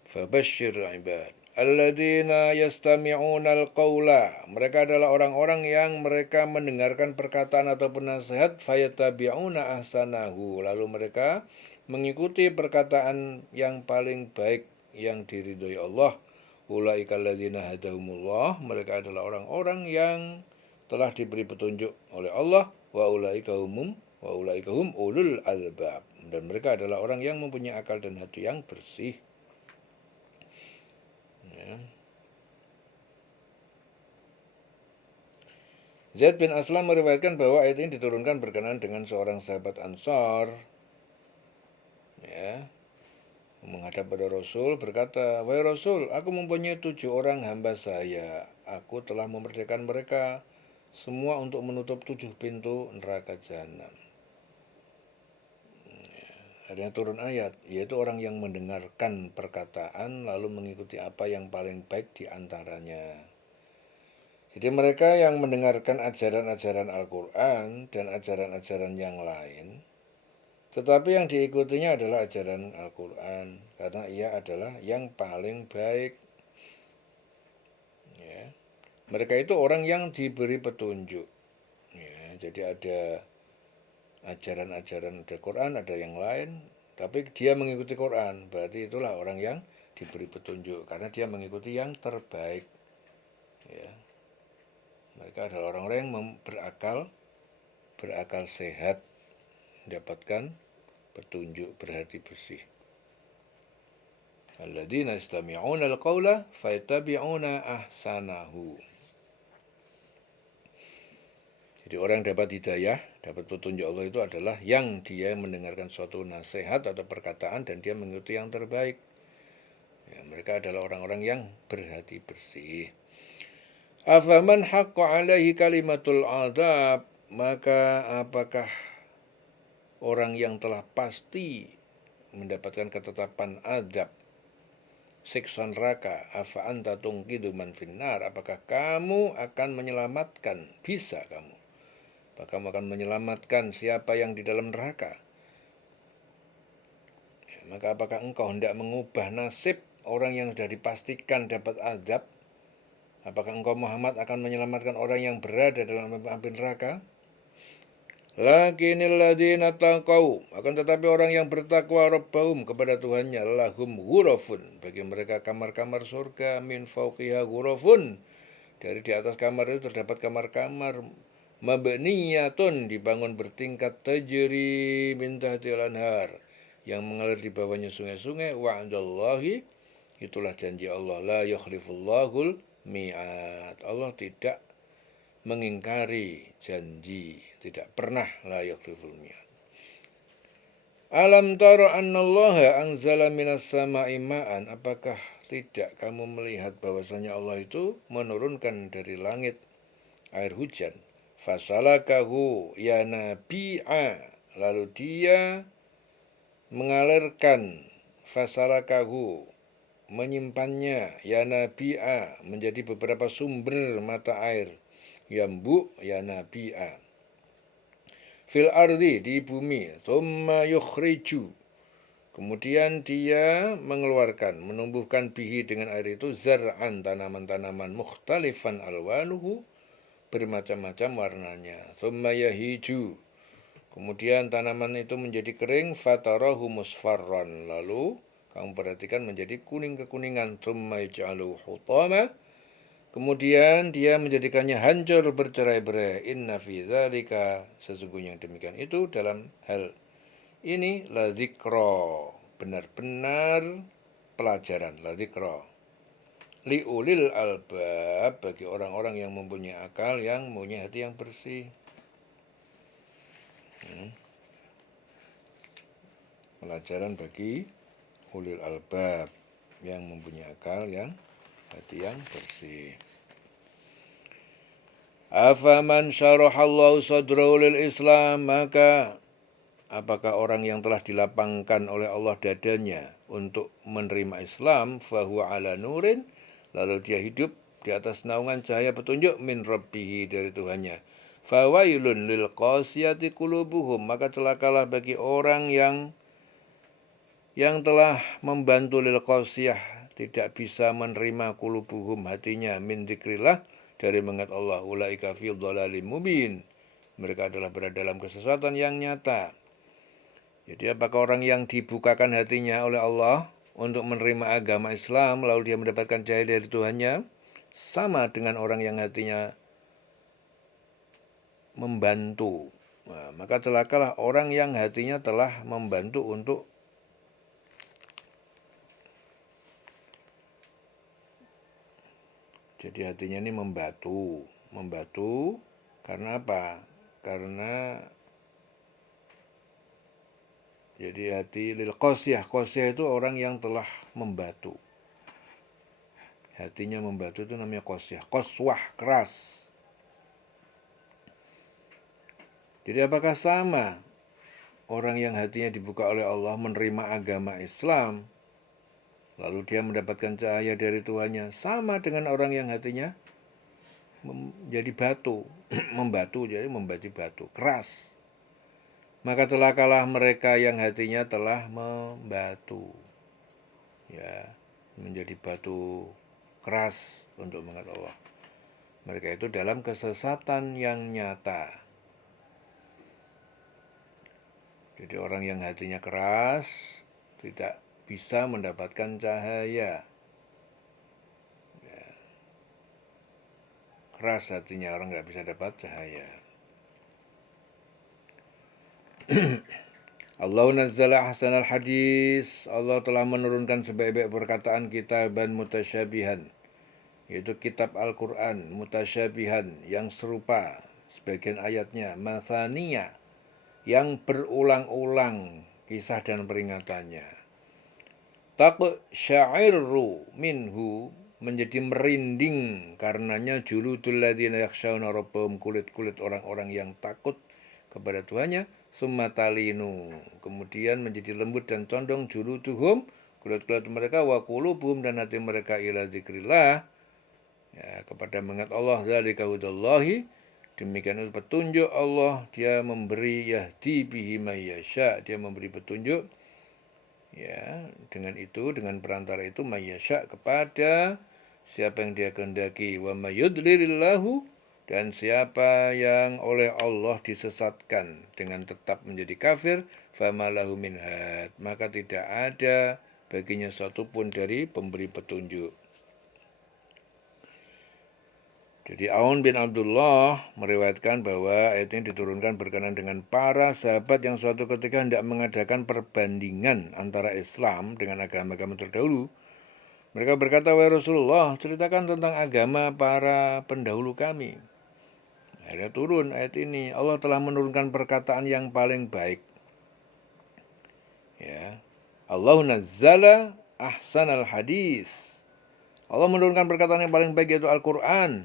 Fabasyir ibad alladzina yastami'unal qawla, mereka adalah orang-orang yang mereka mendengarkan perkataan ataupun nasihat, fayatabi'una ahsanahu, lalu mereka mengikuti perkataan yang paling baik yang diridhoi Allah. Ulaika alladzina hadahumullah, mereka adalah orang-orang yang telah diberi petunjuk oleh Allah, wa ulaika hum ulul albab, dan mereka adalah orang yang mempunyai akal dan hati yang bersih. Ya. Zaid bin Aslam meriwayatkan bahwa ayat ini diturunkan berkenaan dengan seorang sahabat Ansar, ya, menghadap pada Rasul berkata, "Wahai Rasul, aku mempunyai 7 orang hamba saya. Aku telah memerdekakan mereka semua untuk menutup 7 pintu neraka jahanam." Akhirnya turun ayat, yaitu orang yang mendengarkan perkataan lalu mengikuti apa yang paling baik di antaranya. Jadi mereka yang mendengarkan ajaran-ajaran Al-Quran dan ajaran-ajaran yang lain, tetapi yang diikutinya adalah ajaran Al-Quran, karena ia adalah yang paling baik. Ya. Mereka itu orang yang diberi petunjuk. Ya, jadi ada ajaran-ajaran ada Quran, ada yang lain, tapi dia mengikuti Quran, berarti itulah orang yang diberi petunjuk, karena dia mengikuti yang terbaik. Ya. Mereka adalah orang-orang yang berakal sehat, mendapatkan petunjuk, berhati bersih. Alladzina yastami'una al-qawla fayattabi'una ahsanahu. Jadi orang yang dapat hidayah, dapat petunjuk Allah itu adalah yang dia mendengarkan suatu nasihat atau perkataan dan dia mengikuti yang terbaik. Ya, mereka adalah orang-orang yang berhati bersih. Afaman haqqa alaihi kalimatul adab, maka apakah orang yang telah pasti mendapatkan ketetapan adab, siksa neraka, afa anta tungkidu man finnar, apakah kamu akan menyelamatkan, bisa kamu, apakah kamu akan menyelamatkan siapa yang di dalam neraka? Ya, maka apakah engkau hendak mengubah nasib orang yang sudah dipastikan dapat azab? Apakah engkau Muhammad akan menyelamatkan orang yang berada dalam api neraka? Lakinil ladzina taqau, akan tetapi orang yang bertakwa rabbahum kepada Tuhannya, lahum ghurafun, bagi mereka kamar-kamar surga, min fauqiha ghurafun, dari di atas kamar itu terdapat kamar-kamar, mabniyatun, dibangun bertingkat, tajri min tahtil anhar, yang mengalir di bawahnya sungai-sungai, wa'dallahi, itulah janji Allah, la yukhlifullahul mi'ad, Allah tidak mengingkari janji, tidak pernah la yukhliful mi'ad. Alam tara annallaha anzala minas sama'i ma'an, apakah tidak kamu melihat bahwasanya Allah itu menurunkan dari langit air hujan, fasalakahu yanabi'a, lalu dia mengalirkan, fasalakahu, menyimpannya, yanabi'a, menjadi beberapa sumber mata air, yambu yanabi'a, fil ardi, di bumi, thumma yukhriju, kemudian dia mengeluarkan, menumbuhkan bihi dengan air itu, zar'an, tanaman-tanaman, mukhtalifan alwanuhu, bermacam-macam warnanya, thumma yahiju, kemudian tanaman itu menjadi kering, fatarahu musfarran, lalu kamu perhatikan menjadi kuning-kekuningan, thumma yaj'aluhu hutama, kemudian dia menjadikannya hancur bercerai-berai. Inna fi dzalika, sesungguhnya demikian itu dalam hal ini, la dzikra, benar-benar pelajaran, la dzikra, li ulil albab, bagi orang-orang yang mempunyai akal, yang mempunyai hati yang bersih. Pelajaran bagi ulil albab, yang mempunyai akal, yang hati yang bersih. Afaman syarahallahu sadrahu lil Islam, maka apakah orang yang telah dilapangkan oleh Allah dadanya untuk menerima Islam, fahuwa ala nurin, lalu dia hidup di atas naungan cahaya petunjuk, min rabbihi, dari Tuhannya, fawailun lil qasiyati qulubuhum, maka celakalah bagi orang yang telah membantu lil qasiyah, tidak bisa menerima qulubuhum, hatinya, min dzikrillah, dari mengingat Allah, ulaika fi dhalalim mubin, mereka adalah berada dalam kesesatan yang nyata. Jadi apakah orang yang dibukakan hatinya oleh Allah untuk menerima agama Islam, lalu dia mendapatkan cahaya dari Tuhannya, sama dengan orang yang hatinya membantu. Nah, maka celakalah orang yang hatinya telah membantu untuk jadi hatinya ini membatu karena apa? Karena jadi hati lil qosyah itu orang yang telah membatu. Hatinya membatu itu namanya qosyah. Qoswah, keras. Jadi apakah sama orang yang hatinya dibuka oleh Allah menerima agama Islam, lalu dia mendapatkan cahaya dari Tuhannya, sama dengan orang yang hatinya jadi batu, membatu, jadi membaci batu, keras. Maka celakalah mereka yang hatinya telah membatu, ya, menjadi batu keras untuk mengenal Allah. Mereka itu dalam kesesatan yang nyata. Jadi orang yang hatinya keras tidak bisa mendapatkan cahaya. Ya. Keras hatinya, orang nggak bisa dapat cahaya. Allah nazzala ahsanal hadis. Allah telah menurunkan sebaik-baik perkataan kitaban mutasyabihan, yaitu kitab Al-Quran mutasyabihan yang serupa sebagian ayatnya, masaniya yang berulang-ulang kisah dan peringatannya. Taqsya'irru minhu, menjadi merinding karenanya, juludul ladzina yakhshawna rabbahum, kulit-kulit orang-orang yang takut kepada Tuhannya, summa talinu, kemudian menjadi lembut dan condong, juluduhum, kulit-kulit mereka, wa qulubuhum, dan hati mereka, ila dzikrillah, ya, kepada mengingat Allah, zalika hudallahi, demikian itu petunjuk Allah, dia memberi yahdi bihi may yasha, dia memberi petunjuk, ya, dengan itu, dengan perantara itu, may yasha, kepada siapa yang dia kehendaki, wa may yudlilillahu, dan siapa yang oleh Allah disesatkan dengan tetap menjadi kafir, famalahu min had, maka tidak ada baginya satupun dari pemberi petunjuk. Jadi Aun bin Abdullah meriwayatkan bahwa ayat ini diturunkan berkenaan dengan para sahabat yang suatu ketika hendak mengadakan perbandingan antara Islam dengan agama-agama terdahulu. Mereka berkata, wahai Rasulullah, ceritakan tentang agama para pendahulu kami. Akhirnya turun ayat ini. Allah telah menurunkan perkataan yang paling baik. Ya. Allah nazzala ahsanal hadis. Allah menurunkan perkataan yang paling baik, yaitu Al-Quran.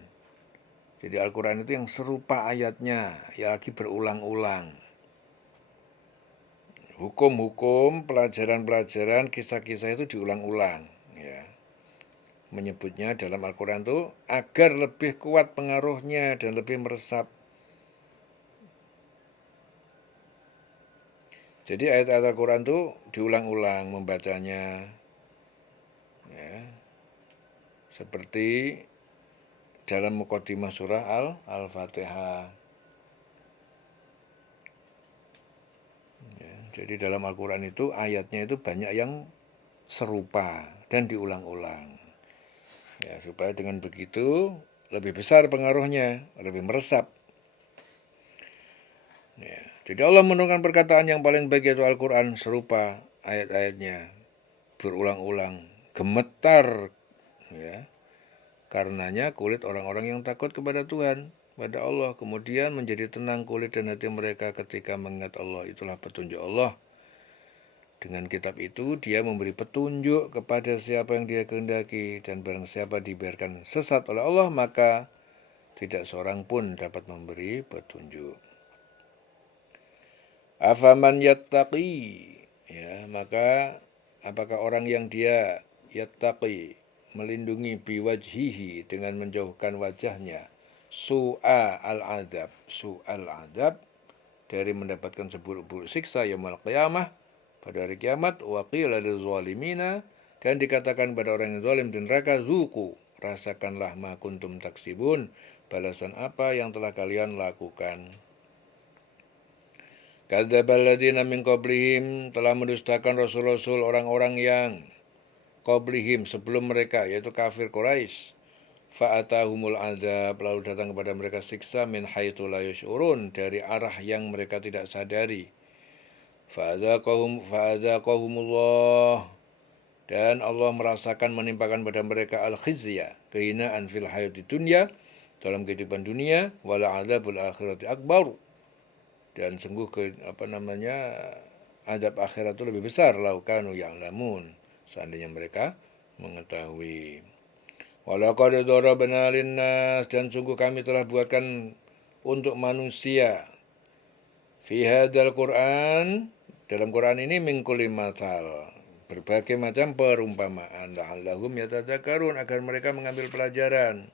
Jadi Al-Quran itu yang serupa ayatnya, ya, lagi berulang-ulang. Hukum-hukum, pelajaran-pelajaran, kisah-kisah itu diulang-ulang. Ya. Menyebutnya dalam Al-Quran itu agar lebih kuat pengaruhnya dan lebih meresap. Jadi ayat-ayat Al-Quran itu diulang-ulang membacanya. Ya. Seperti dalam muqaddimah surah Al-Fatihah. Ya, jadi dalam Al-Quran itu ayatnya itu banyak yang serupa dan diulang-ulang. Ya, supaya dengan begitu lebih besar pengaruhnya, lebih meresap. Ya, jadi Allah menurunkan perkataan yang paling baik, yaitu Al-Quran, serupa ayat-ayatnya, berulang-ulang, gemetar, ya, karenanya kulit orang-orang yang takut kepada Tuhan, pada Allah, kemudian menjadi tenang kulit dan hati mereka ketika mengingat Allah. Itulah petunjuk Allah. Dengan kitab itu dia memberi petunjuk kepada siapa yang dia kehendaki, dan barang siapa dibiarkan sesat oleh Allah, maka tidak seorang pun dapat memberi petunjuk. Afaman yattaqi, ya, maka apakah orang yang dia yattaqi, melindungi biwajhihi, dengan menjauhkan wajahnya, su'a al-adab, dari mendapatkan seburuk-buruk siksa yaumul qiyamah, pada hari kiamat, wa qila lizalimina, dan dikatakan pada orang yang zalim di neraka, zuku, rasakanlah ma kuntum taksibun, balasan apa yang telah kalian lakukan. Kadzdzabal ladzina min qablihim, telah mendustakan rasul-rasul orang-orang yang qablihim, sebelum mereka, yaitu kafir Quraisy. fa'atahumul azab, lalu datang kepada mereka siksa min haitsu la yash'urun, dari arah yang mereka tidak sadari. Fa'adzaqahumullah, dan Allah merasakan menimpakan pada mereka al-khizya, kehinaan fil hayati dunya, dalam kehidupan dunia, wala adzabul akhirati akbar, dan sungguh azab akhirat itu lebih besar, lau kanu ya'lamun, seandainya mereka mengetahui. Walaqad darabna linnas, dan sungguh kami telah buatkan untuk manusia, fi hadzal Qur'an, dalam Quran ini, min kulli mathal, berbagai macam perumpamaan, la'allahum yatadzakkarun, agar mereka mengambil pelajaran.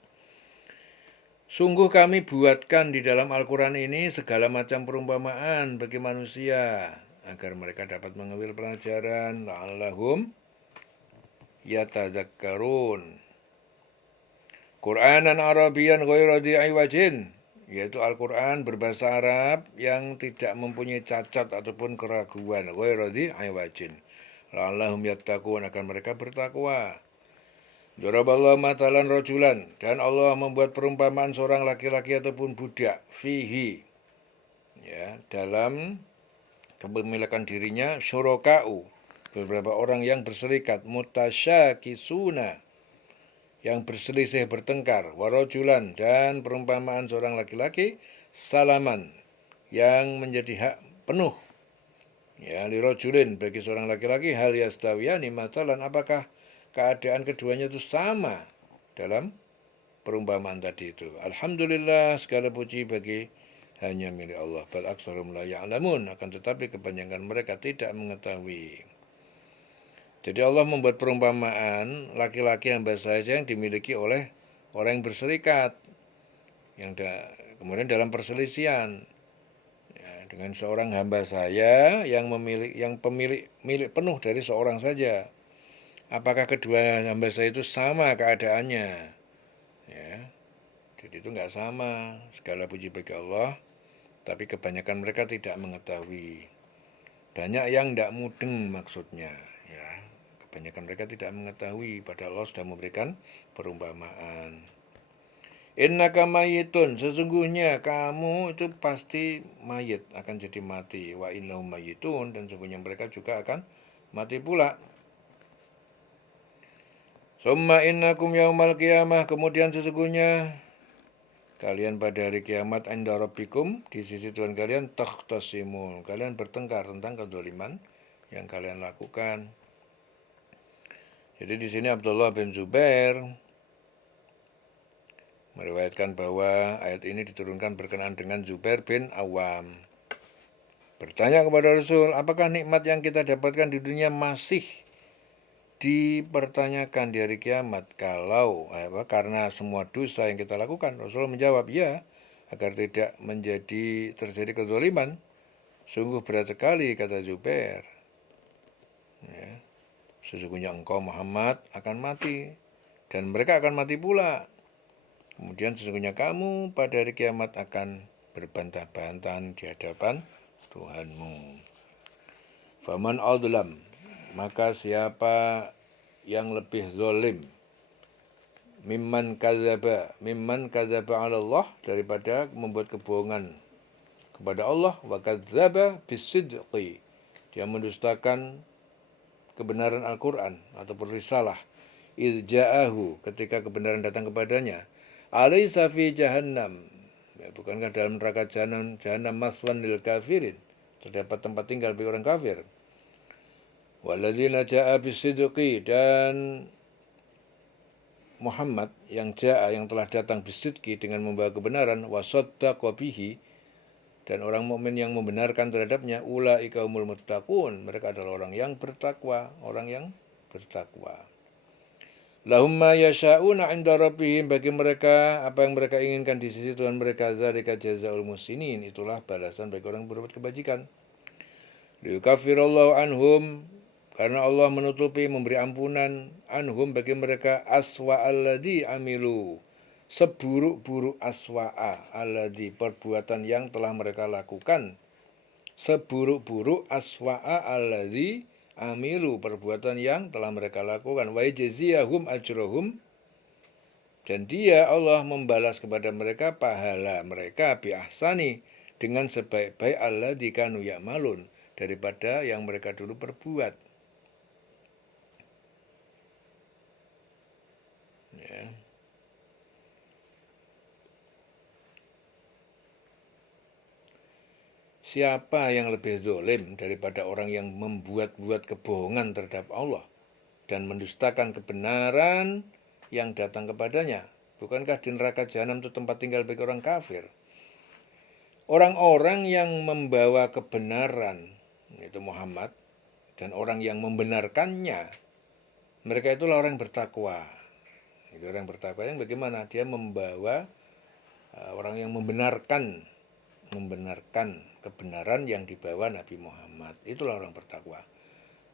Sungguh kami buatkan di dalam Al-Quran ini segala macam perumpamaan bagi manusia, agar mereka dapat mengambil pelajaran, la'allahum yatadzakkarun. Qur'anan Arabian ghairu dhi iwajin, yaitu Al-Quran berbahasa Arab yang tidak mempunyai cacat ataupun keraguan, ghairu dhi iwajin, la'allahum yattaqun, agar mereka bertakwa. Daraballahu matalan rajulan, dan Allah membuat perumpamaan seorang laki-laki ataupun budak, fihi, ya, dalam kepemilikan dirinya, syuraka'u, beberapa orang yang berserikat, mutasyakisuna, yang berselisih bertengkar, warajulan, dan perumpamaan seorang laki-laki, salaman, yang menjadi hak penuh, ya, lirajulin, bagi seorang laki-laki, hal yastawiyani matalan, apakah keadaan keduanya itu sama dalam perumpamaan tadi itu. Alhamdulillah, segala puji bagi hanya milik Allah. Bal aktsarum la ya'lamun, akan tetapi kebanyakan mereka tidak mengetahui. Jadi Allah membuat perumpamaan laki-laki hamba saja yang dimiliki oleh orang yang berserikat, kemudian dalam perselisihan, ya, dengan seorang hamba saya yang pemilik milik penuh dari seorang saja. Apakah kedua hamba saya itu sama keadaannya? Ya, jadi itu nggak sama. Segala puji bagi Allah, tapi kebanyakan mereka tidak mengetahui. Banyak yang tidak mudeng maksudnya. Ya, kebanyakan mereka tidak mengetahui, padahal Allah sudah memberikan perumpamaan. Innaka mayitun, sesungguhnya kamu itu pasti mayit, akan jadi mati. Wa innahum mayitun, dan sesungguhnya mereka juga akan mati pula. Summa innakum yaumal qiyamah, kemudian sesungguhnya kalian pada hari kiamat, inda rabbikum, di sisi Tuhan kalian, takhtasimun, kalian bertengkar tentang kezaliman yang kalian lakukan. Jadi di sini Abdullah bin Zubair meriwayatkan bahwa ayat ini diturunkan berkenaan dengan Zubair bin Awam. Bertanya kepada Rasul, apakah nikmat yang kita dapatkan di dunia masih dipertanyakan di hari kiamat karena semua dosa yang kita lakukan? Rasul menjawab, ya, agar tidak terjadi kezaliman. Sungguh berat sekali, kata Zubair, ya, sesungguhnya engkau Muhammad akan mati, dan mereka akan mati pula. Kemudian sesungguhnya kamu pada hari kiamat akan berbantah-bantahan di hadapan Tuhanmu. Faman adlam, maka siapa yang lebih zalim, mimman kadzaba ala Allah, daripada membuat kebohongan kepada Allah, wa kadzaba bisidqi, dia mendustakan kebenaran Al-Quran atau risalah, irja'ahu, ketika kebenaran datang kepadanya, alaysa fi jahannam, ya, bukankah dalam neraka jahannam maswan lil kafirin, terdapat tempat tinggal bagi orang kafir. Walladzina ja'a bisidqi, dan Muhammad yang telah datang bisidqi, dengan membawa kebenaran, wasaddaqa bihi, dan orang mukmin yang membenarkan terhadapnya, ulaika humul muttaqun, mereka adalah orang yang bertakwa, Lahum ma yasha'una 'inda rabbihim, bagi mereka apa yang mereka inginkan di sisi Tuhan mereka, zalika jazaa'ul muhsinin, itulah balasan bagi orang yang berbuat kebajikan. Liyukaffirallahu anhum, karena Allah menutupi, memberi ampunan, anhum, bagi mereka, aswa alladzi amilu, seburuk-buruk aswa'a alladzi, perbuatan yang telah mereka lakukan, seburuk-buruk aswa'a alladzi amilu, perbuatan yang telah mereka lakukan, wa yajziyahum ajrahum, Dan dia Allah membalas kepada mereka pahala mereka biahsani dengan sebaik-baik alladzi kanu ya'malun, daripada yang mereka dulu perbuat. Ya. Siapa yang lebih zalim daripada orang yang membuat-buat kebohongan terhadap Allah dan mendustakan kebenaran yang datang kepadanya? Bukankah di neraka jahanam itu tempat tinggal bagi orang kafir? Orang-orang yang membawa kebenaran, itu Muhammad, dan orang yang membenarkannya, mereka itulah orang yang bertakwa. Itu orang yang bertakwa yang bagaimana? Dia membawa orang yang membenarkan kebenaran yang dibawa Nabi Muhammad. Itulah orang bertakwa.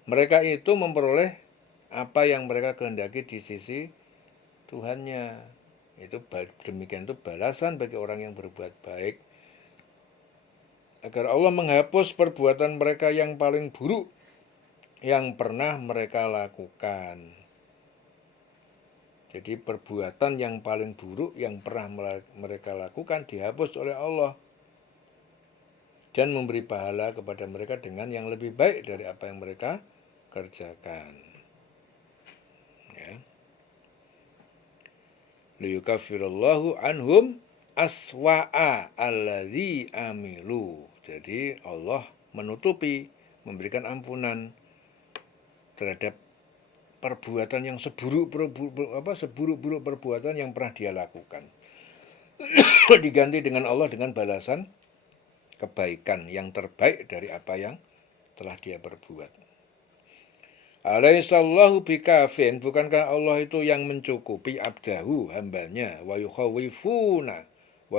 Mereka itu memperoleh apa yang mereka kehendaki di sisi Tuhannya. Itu demikian itu balasan bagi orang yang berbuat baik, agar Allah menghapus perbuatan mereka yang paling buruk yang pernah mereka lakukan. Jadi perbuatan yang paling buruk yang pernah mereka lakukan dihapus oleh Allah dan memberi pahala kepada mereka dengan yang lebih baik dari apa yang mereka kerjakan. Ya. Liyukaffirallahu anhum aswa'a alladzi amilu. Jadi Allah menutupi, memberikan ampunan terhadap perbuatan yang seburuk-buruk perbuatan yang pernah dia lakukan. Diganti dengan Allah dengan balasan kebaikan yang terbaik dari apa yang telah dia perbuat. Alaihissallahu bikafin, bukankah Allah itu yang mencukupi abdahu, hambanya, wa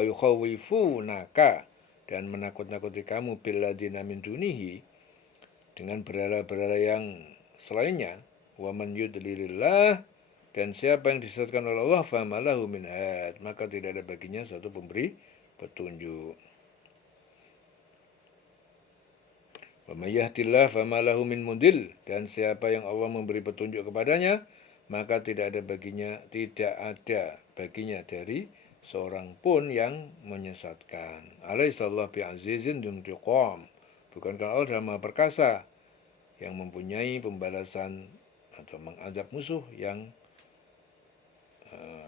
yukhawifunaka, dan menakut-nakuti kamu billadina min dunihi, dengan berhala-berhala yang selainnya, wa man yudlilillah, dan siapa yang disesatkan oleh Allah famalahu min had, maka tidak ada baginya satu pemberi petunjuk. Wa may yahdillah famalahu min mudil, dan siapa yang Allah memberi petunjuk kepadanya, maka tidak ada baginya dari seorang pun yang menyesatkan. Alaihissallahu bi'azizin dzuntiqam, bukankah Allah adalah Maha Perkasa yang mempunyai pembalasan atau mengadab musuh yang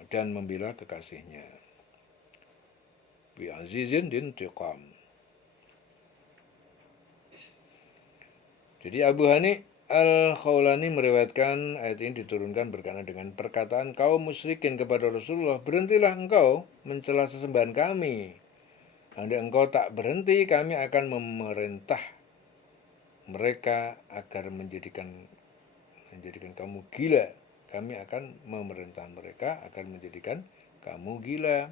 dan membela kekasihnya. Bi'azizin dzuntiqam. Jadi Abu Hani Al-Khawlani meriwayatkan ayat ini diturunkan berkenaan dengan perkataan kaum musyrikin kepada Rasulullah, berhentilah engkau mencela sesembahan kami. Andai engkau tak berhenti, kami akan memerintah mereka agar menjadikan kamu gila. Kami akan memerintah mereka agar menjadikan kamu gila.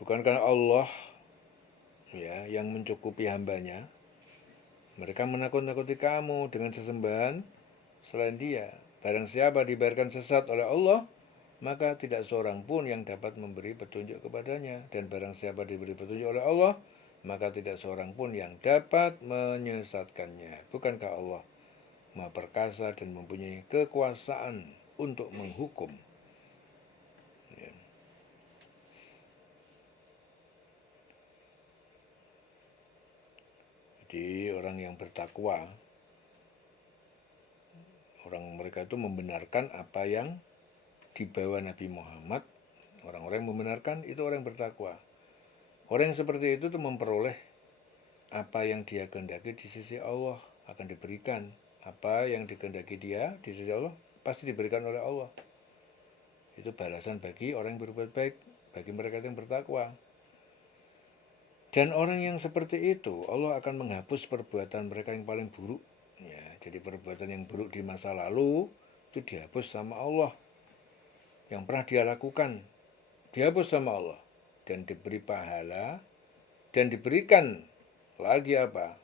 Bukankah Allah ya yang mencukupi hambanya? Mereka menakut-nakuti kamu dengan sesembahan selain Dia. Barang siapa dibiarkan sesat oleh Allah, maka tidak seorang pun yang dapat memberi petunjuk kepadanya. Dan barang siapa diberi petunjuk oleh Allah, maka tidak seorang pun yang dapat menyesatkannya. Bukankah Allah Maha Perkasa dan mempunyai kekuasaan untuk menghukum? Jadi orang yang bertakwa, orang mereka itu membenarkan apa yang dibawa Nabi Muhammad. Orang-orang yang membenarkan itu orang yang bertakwa. Orang yang seperti itu tuh memperoleh apa yang dia kehendaki di sisi Allah akan diberikan. Apa yang dikehendaki dia di sisi Allah pasti diberikan oleh Allah. Itu balasan bagi orang yang berbuat baik, bagi mereka yang bertakwa. Dan orang yang seperti itu, Allah akan menghapus perbuatan mereka yang paling buruk. Ya, jadi perbuatan yang buruk di masa lalu itu dihapus sama Allah. Yang pernah dia lakukan, dihapus sama Allah. Dan diberi pahala, dan diberikan lagi apa?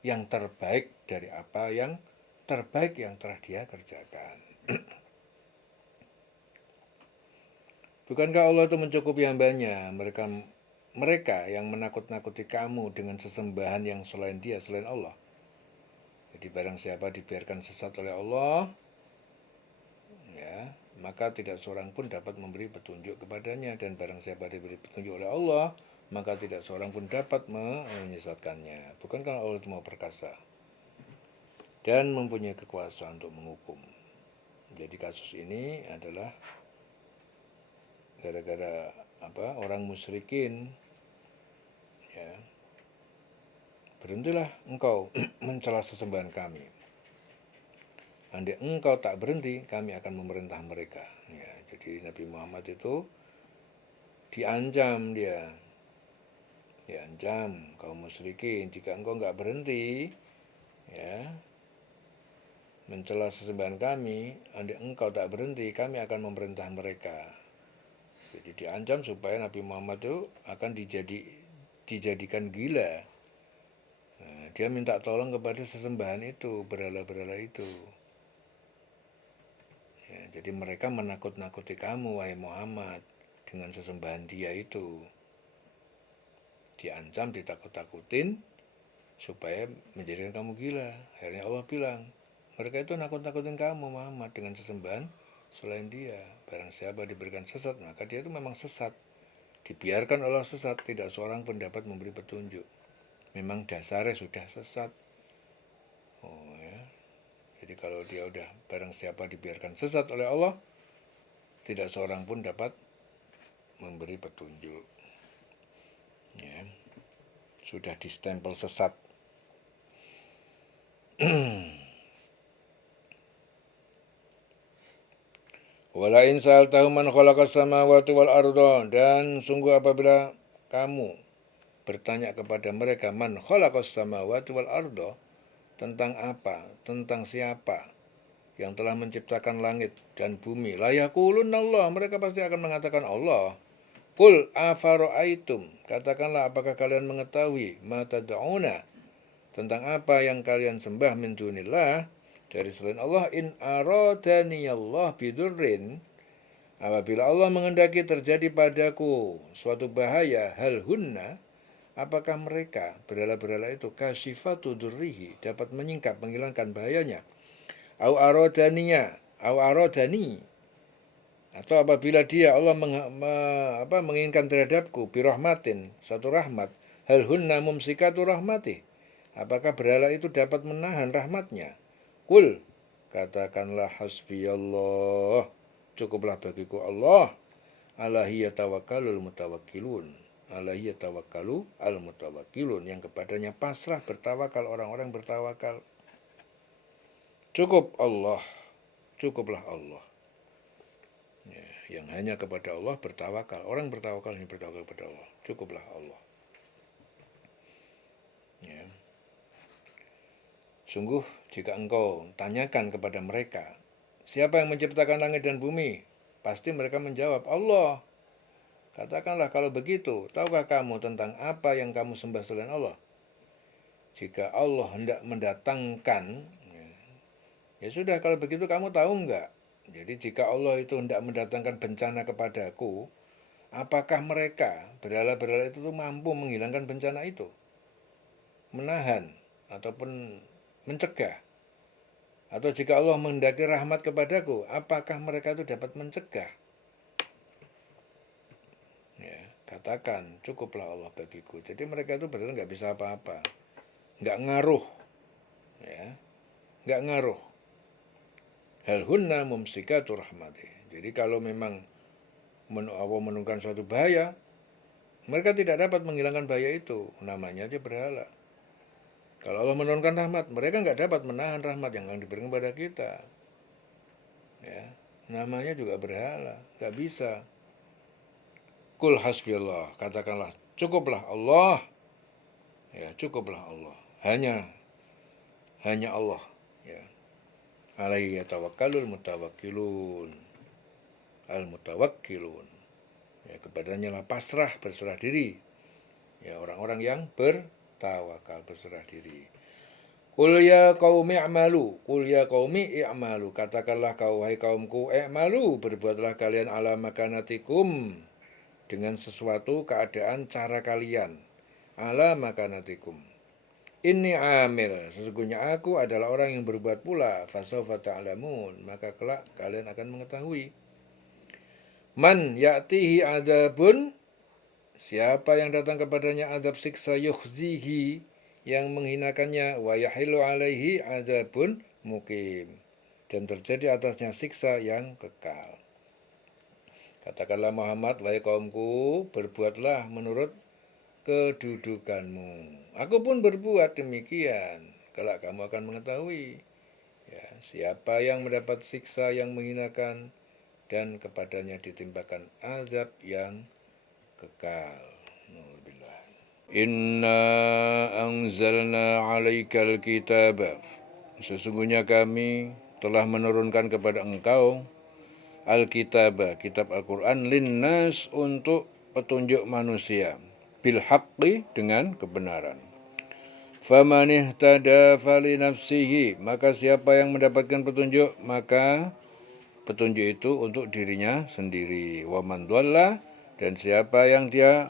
Yang terbaik dari apa yang terbaik yang telah dia kerjakan. Bukankah Allah itu mencukupi hambanya? Mereka yang menakut-nakuti kamu dengan sesembahan yang selain Dia, selain Allah. Jadi barang siapa dibiarkan sesat oleh Allah, ya, maka tidak seorang pun dapat memberi petunjuk kepadanya, dan barang siapa diberi petunjuk oleh Allah, maka tidak seorang pun dapat menyesatkannya. Bukankah Allah itu Maha perkasa dan mempunyai kekuasaan untuk menghukum. Jadi kasus ini adalah gara-gara orang musyrikin, ya, berhentilah engkau mencela sesembahan kami. Andai engkau tak berhenti, kami akan memerintah mereka. Ya, jadi Nabi Muhammad itu diancam diancam kaum musyrikin, jika engkau nggak berhenti, ya, mencela sesembahan kami, andai engkau tak berhenti, kami akan memerintah mereka. Jadi diancam supaya Nabi Muhammad itu akan dijadikan gila. Nah, dia minta tolong kepada sesembahan itu, berhala-berhala itu. Ya, jadi mereka menakut-nakuti kamu, wahai Muhammad, dengan sesembahan dia itu. Diancam, ditakut-takutin, supaya menjadikan kamu gila. Akhirnya Allah bilang, mereka itu nakut-nakutin kamu Muhammad dengan sesembahan selain dia. Barang siapa diberikan sesat, maka dia itu memang sesat. Dibiarkan Allah sesat, tidak seorang pun dapat memberi petunjuk. Memang dasarnya sudah sesat. Oh ya. Jadi kalau dia udah barang siapa dibiarkan sesat oleh Allah, tidak seorang pun dapat memberi petunjuk. Ya. Sudah distempel sesat. Wala in sa'altahu man khalaqas samawati wal arda, dan sungguh apabila kamu bertanya kepada mereka man khalaqas samawati wal arda, tentang apa, tentang siapa yang telah menciptakan langit dan bumi, la yaqulunna Allah, mereka pasti akan mengatakan Allah. Qul afara'aitum, katakanlah apakah kalian mengetahui ma tad'una, tentang apa yang kalian sembah min dunillah, dari selain Allah, in aradaniyallah bidurrin, apabila Allah menghendaki terjadi padaku suatu bahaya, hal hunna, apakah mereka, berhala-berhala itu, kasyifatu durrihi, dapat menyingkap, menghilangkan bahayanya, au aradani, atau apabila dia Allah menginginkan terhadapku birahmatin, suatu rahmat, hal hunna mumsikatu rahmatih, apakah berhala itu dapat menahan rahmatnya. Kul, katakanlah hasbiyallah, cukuplah bagiku Allah, alaihi yatawakkalul mutawakkilun, alaihi yatawakkalu al mutawakkilun, yang kepadanya pasrah bertawakal orang-orang bertawakal. Cukup Allah, cukuplah Allah. Ya, yang hanya kepada Allah bertawakal. Orang bertawakal hanya bertawakal kepada Allah. Cukuplah Allah. Ya. Sungguh jika engkau tanyakan kepada mereka, siapa yang menciptakan langit dan bumi? Pasti mereka menjawab, Allah. Katakanlah kalau begitu, tahukah kamu tentang apa yang kamu sembah selain Allah? Jika Allah hendak mendatangkan, ya sudah, kalau begitu kamu tahu enggak? Jadi jika Allah itu hendak mendatangkan bencana kepadaku, apakah mereka, berhala-berhala itu mampu menghilangkan bencana itu? Menahan ataupun mencegah? Atau jika Allah menghendaki rahmat kepadaku, apakah mereka itu dapat mencegah? Ya, katakan, cukuplah Allah bagiku. Jadi mereka itu benar nggak bisa apa-apa, nggak ngaruh, ya, nggak ngaruh. Hal hunna mumsikatu rahmati. Jadi kalau memang Allah menurunkan suatu bahaya, mereka tidak dapat menghilangkan bahaya itu. Namanya aja berhala. Kalau Allah menurunkan rahmat, mereka nggak dapat menahan rahmat yang akan diberikan kepada kita. Ya, namanya juga berhala, nggak bisa. Kul hasbiyallah, katakanlah cukuplah Allah. Ya, cukuplah Allah. Hanya Allah. Ya. Alaihi yatawakkalul mutawakkilun. Al-mutawakkilun. Ya, kepadanya lah pasrah, berserah diri. Ya, orang-orang yang bertawakal, berserah diri. Qul ya qaumi i'malu, qul ya qaumi i'malu, katakanlah kau wahai kaumku, i'malu, berbuatlah kalian ala makanatikum, dengan sesuatu keadaan cara kalian, ala makanatikum. Inni amil, sesungguhnya aku adalah orang yang berbuat pula, fasawfa ta'lamun, maka kelak kalian akan mengetahui. Man ya'tihi adzabun, siapa yang datang kepadanya azab siksa yukhzihi, yang menghinakannya, wa yahilu alaihi adzabun mukim, dan terjadi atasnya siksa yang kekal. Katakanlah Muhammad, wahai kaumku, berbuatlah menurut kedudukanmu. Aku pun berbuat demikian. Kelak kamu akan mengetahui, ya, siapa yang mendapat siksa yang menghinakan dan kepadanya ditimpakan azab yang kekal. Inna anzalna alaikal kitaba, sesungguhnya kami telah menurunkan kepada engkau Alkitab, kitab Al-Quran, linnas, untuk petunjuk manusia, bil haqqi, dengan kebenaran. Faman ihtada fali nafsihi, maka siapa yang mendapatkan petunjuk, maka petunjuk itu untuk dirinya sendiri. Wa man dhalla, dan siapa yang dia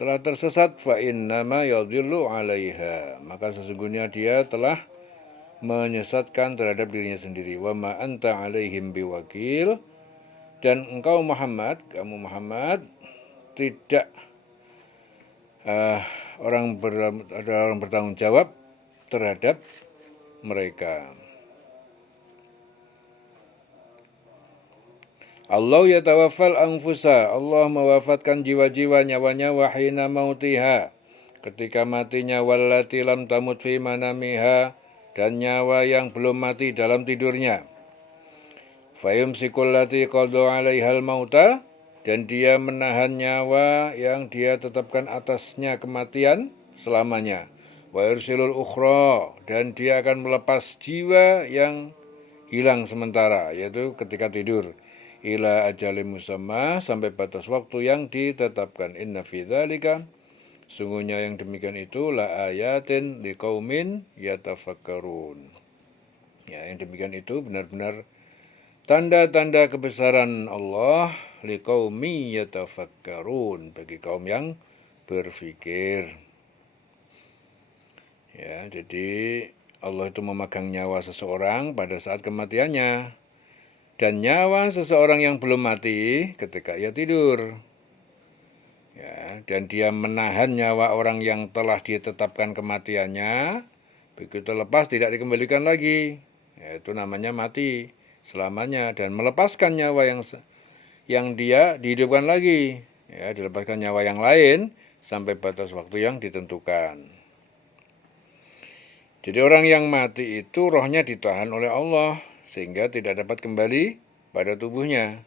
telah tersesat, fa innama yadhillu 'alaiha, maka sesungguhnya dia telah menyesatkan terhadap dirinya sendiri. Wa ma anta 'alaihim biwakil, dan engkau Muhammad, kamu Muhammad, tidak orang bertanggung jawab terhadap mereka. Allah yatawaffal anfusa, Allah mewafatkan jiwa-jiwa, nyawa-nyawa, hina mautiha, ketika matinya, wallati lam tamut fi manamiha, dan nyawa yang belum mati dalam tidurnya. Fayumsikul lati qadha 'alaihal mauta, dan dia menahan nyawa yang dia tetapkan atasnya kematian selamanya. Wa yursilul ukhra, dan dia akan melepas jiwa yang hilang sementara, yaitu ketika tidur, ila ajalim musamma, sampai batas waktu yang ditetapkan. Inna fi dzalika, sungguhnya yang demikian itu, la ayatin liqaumin yatafakkarun. Ya, yang demikian itu benar-benar tanda-tanda kebesaran Allah, liqaumi yatafakkarun, bagi kaum yang berpikir. Ya, jadi Allah itu memegang nyawa seseorang pada saat kematiannya, dan nyawa seseorang yang belum mati ketika ia tidur. Ya, dan dia menahan nyawa orang yang telah ditetapkan kematiannya, begitu lepas tidak dikembalikan lagi. Ya, itu namanya mati selamanya, dan melepaskan nyawa yang dia dihidupkan lagi, ya, dilepaskan nyawa yang lain sampai batas waktu yang ditentukan. Jadi orang yang mati itu rohnya ditahan oleh Allah sehingga tidak dapat kembali pada tubuhnya.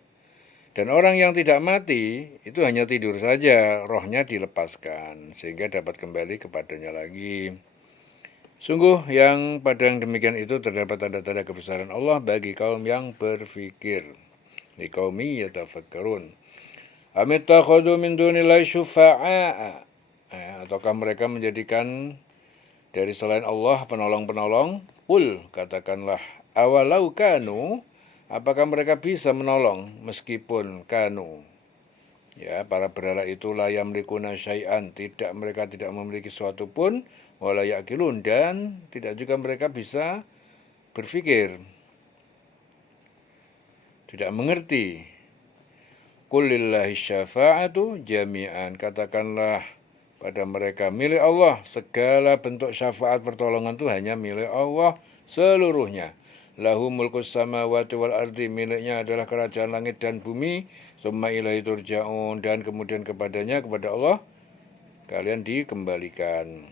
Dan orang yang tidak mati itu hanya tidur saja, rohnya dilepaskan sehingga dapat kembali kepadanya lagi. Sungguh yang pada yang demikian itu terdapat tanda-tanda kebesaran Allah bagi kaum yang berfikir. Liqaumi yatafakkarun. Amittakhadhu min dunillahi syufa'a, ataukah mereka menjadikan dari selain Allah penolong-penolong? Qul, katakanlah, awalau kanu, apakah mereka bisa menolong meskipun kanu, ya, para berhala itu, la yamlikuna syai'an, mereka tidak memiliki sesuatu pun, wala ya'qilun, dan tidak juga mereka bisa berpikir, tidak mengerti. Qul lillahi syafa'atu jami'an, katakanlah pada mereka, milik Allah, segala bentuk syafaat pertolongan itu hanya milik Allah seluruhnya. Lahu mulkus samawati wal ardi, miliknya adalah kerajaan langit dan bumi. Tsumma ilaihi turja'un, dan kemudian kepadanya, kepada Allah kalian dikembalikan.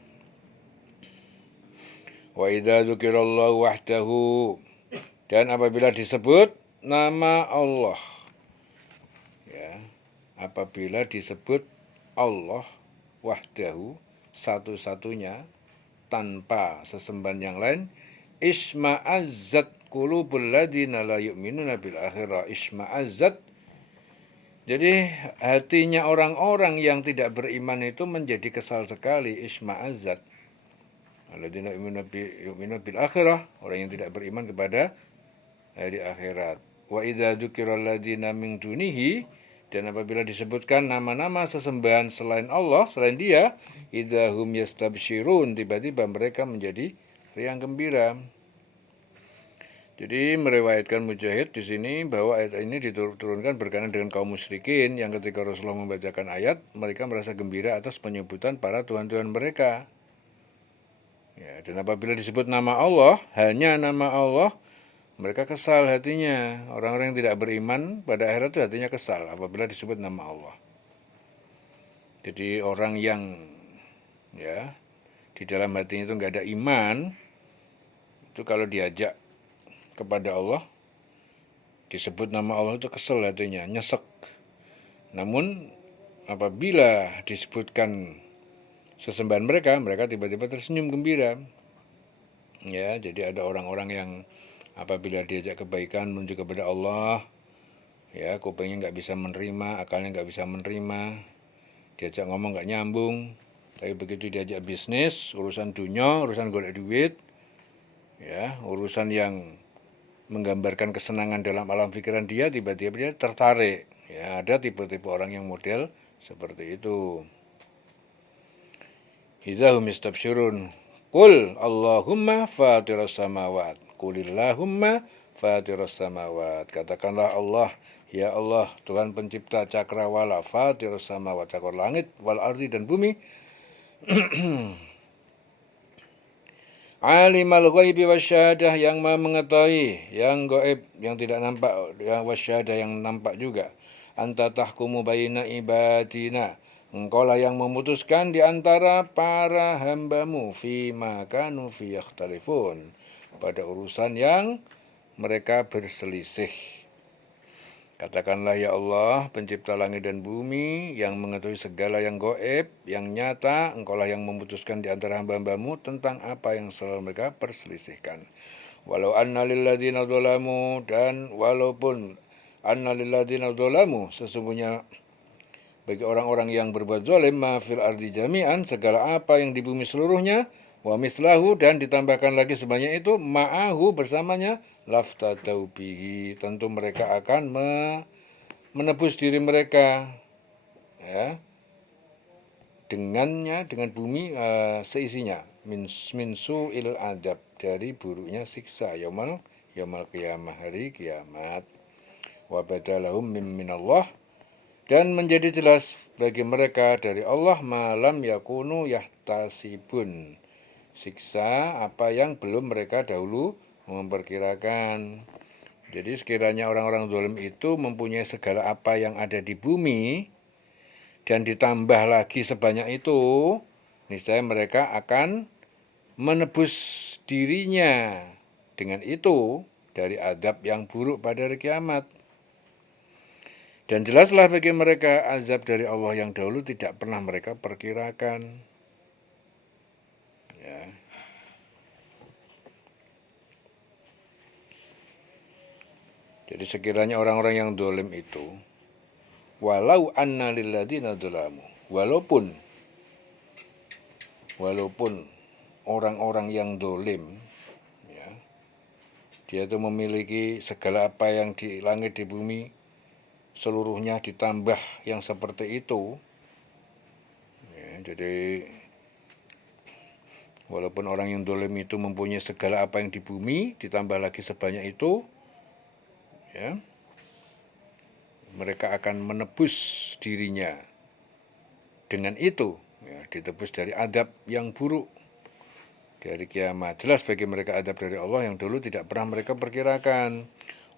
Wa idza dzukirallahu wahdahu, dan apabila disebut nama Allah, ya, apabila disebut Allah wahdahu, satu-satunya, tanpa sesembahan yang lain, isma'azzat qulubul ladzina la yu'minuna bil akhirah. Isma'azzat, jadi hatinya orang-orang yang tidak beriman itu menjadi kesal sekali. Isma'azzat, alladzina yu'minuna bil akhirah, orang yang tidak beriman kepada hari akhirat. Wa idza dzukiral ladzina min dunihi, dan apabila disebutkan nama-nama sesembahan selain Allah, selain Dia, idahum yastabshirun, tiba-tiba mereka menjadi riang gembira. Jadi meriwayatkan Mujahid di sini bahwa ayat ini diturunkan berkenaan dengan kaum musyrikin yang ketika Rasulullah membacakan ayat, mereka merasa gembira atas penyebutan para tuhan-tuhan mereka. Ya, dan apabila disebut nama Allah, hanya nama Allah, mereka kesal hatinya. Orang-orang yang tidak beriman pada akhirat itu hatinya kesal apabila disebut nama Allah. Jadi orang yang ya di dalam hatinya itu nggak ada iman, itu kalau diajak kepada Allah, disebut nama Allah itu kesel hatinya, nyesek. Namun apabila disebutkan sesembahan mereka, mereka tiba-tiba tersenyum gembira. Ya, jadi ada orang-orang yang apabila diajak kebaikan menuju kepada Allah, ya kupingnya nggak bisa menerima, akalnya nggak bisa menerima, diajak ngomong nggak nyambung. Tapi begitu diajak bisnis, urusan dunia, urusan golek duit, ya urusan yang menggambarkan kesenangan dalam alam pikiran dia, tiba-tiba dia tertarik. Ya, ada tipe-tipe orang yang model seperti itu. Idzahum istabsyirun. Qul Allahumma fatiras samawat. Qulillahumma fatiras samawat. Katakanlah Allah, ya Allah, Tuhan pencipta cakrawala, fatiras samawat, cakrawala langit, wal ardi dan bumi. Alimal ghaibi wasyahadah, yang maha mengetahui yang gaib, yang tidak nampak, yang wasyahadah, yang nampak juga. Anta tahkumu baina ibadina, engkaulah yang memutuskan di antara para hambamu fima kanu fi yakhtalifun, pada urusan yang mereka berselisih. Katakanlah ya Allah, pencipta langit dan bumi, yang mengetahui segala yang gaib, yang nyata, engkaulah yang memutuskan di antara hamba-hambamu tentang apa yang selalu mereka perselisihkan. Walau anna lilladzina dzalamu, dan walaupun anna lilladzina dzalamu, sesungguhnya bagi orang-orang yang berbuat zalim, ma fil ardi jami'an, segala apa yang di bumi seluruhnya, wa mislahu, dan ditambahkan lagi sebanyak itu, ma'ahu, bersamanya, laftadau bihi, tentu mereka akan menebus diri mereka, ya, dengannya, dengan bumi seisinya, min su'il adab, dari buruknya siksa yaumul qiyamah, hari kiamat. Wa badalahum minallah, dan menjadi jelas bagi mereka dari Allah, malam yakunu yahtasibun, siksa apa yang belum mereka dahulu memperkirakan. Jadi sekiranya orang-orang zalim itu mempunyai segala apa yang ada di bumi dan ditambah lagi sebanyak itu, niscaya mereka akan menebus dirinya dengan itu dari azab yang buruk pada hari kiamat. Dan jelaslah bagi mereka azab dari Allah yang dahulu tidak pernah mereka perkirakan. Ya. Jadi sekiranya orang-orang yang zalim itu, walau anna lilladzina dzalamu, walaupun orang-orang yang zalim, ya, dia itu memiliki segala apa yang di langit di bumi, seluruhnya ditambah yang seperti itu, ya, jadi walaupun orang yang zalim itu mempunyai segala apa yang di bumi, ditambah lagi sebanyak itu, ya, mereka akan menebus dirinya dengan itu, ya, ditebus dari adab yang buruk dari kiamat. Jelas bagi mereka adab dari Allah yang dulu tidak pernah mereka perkirakan.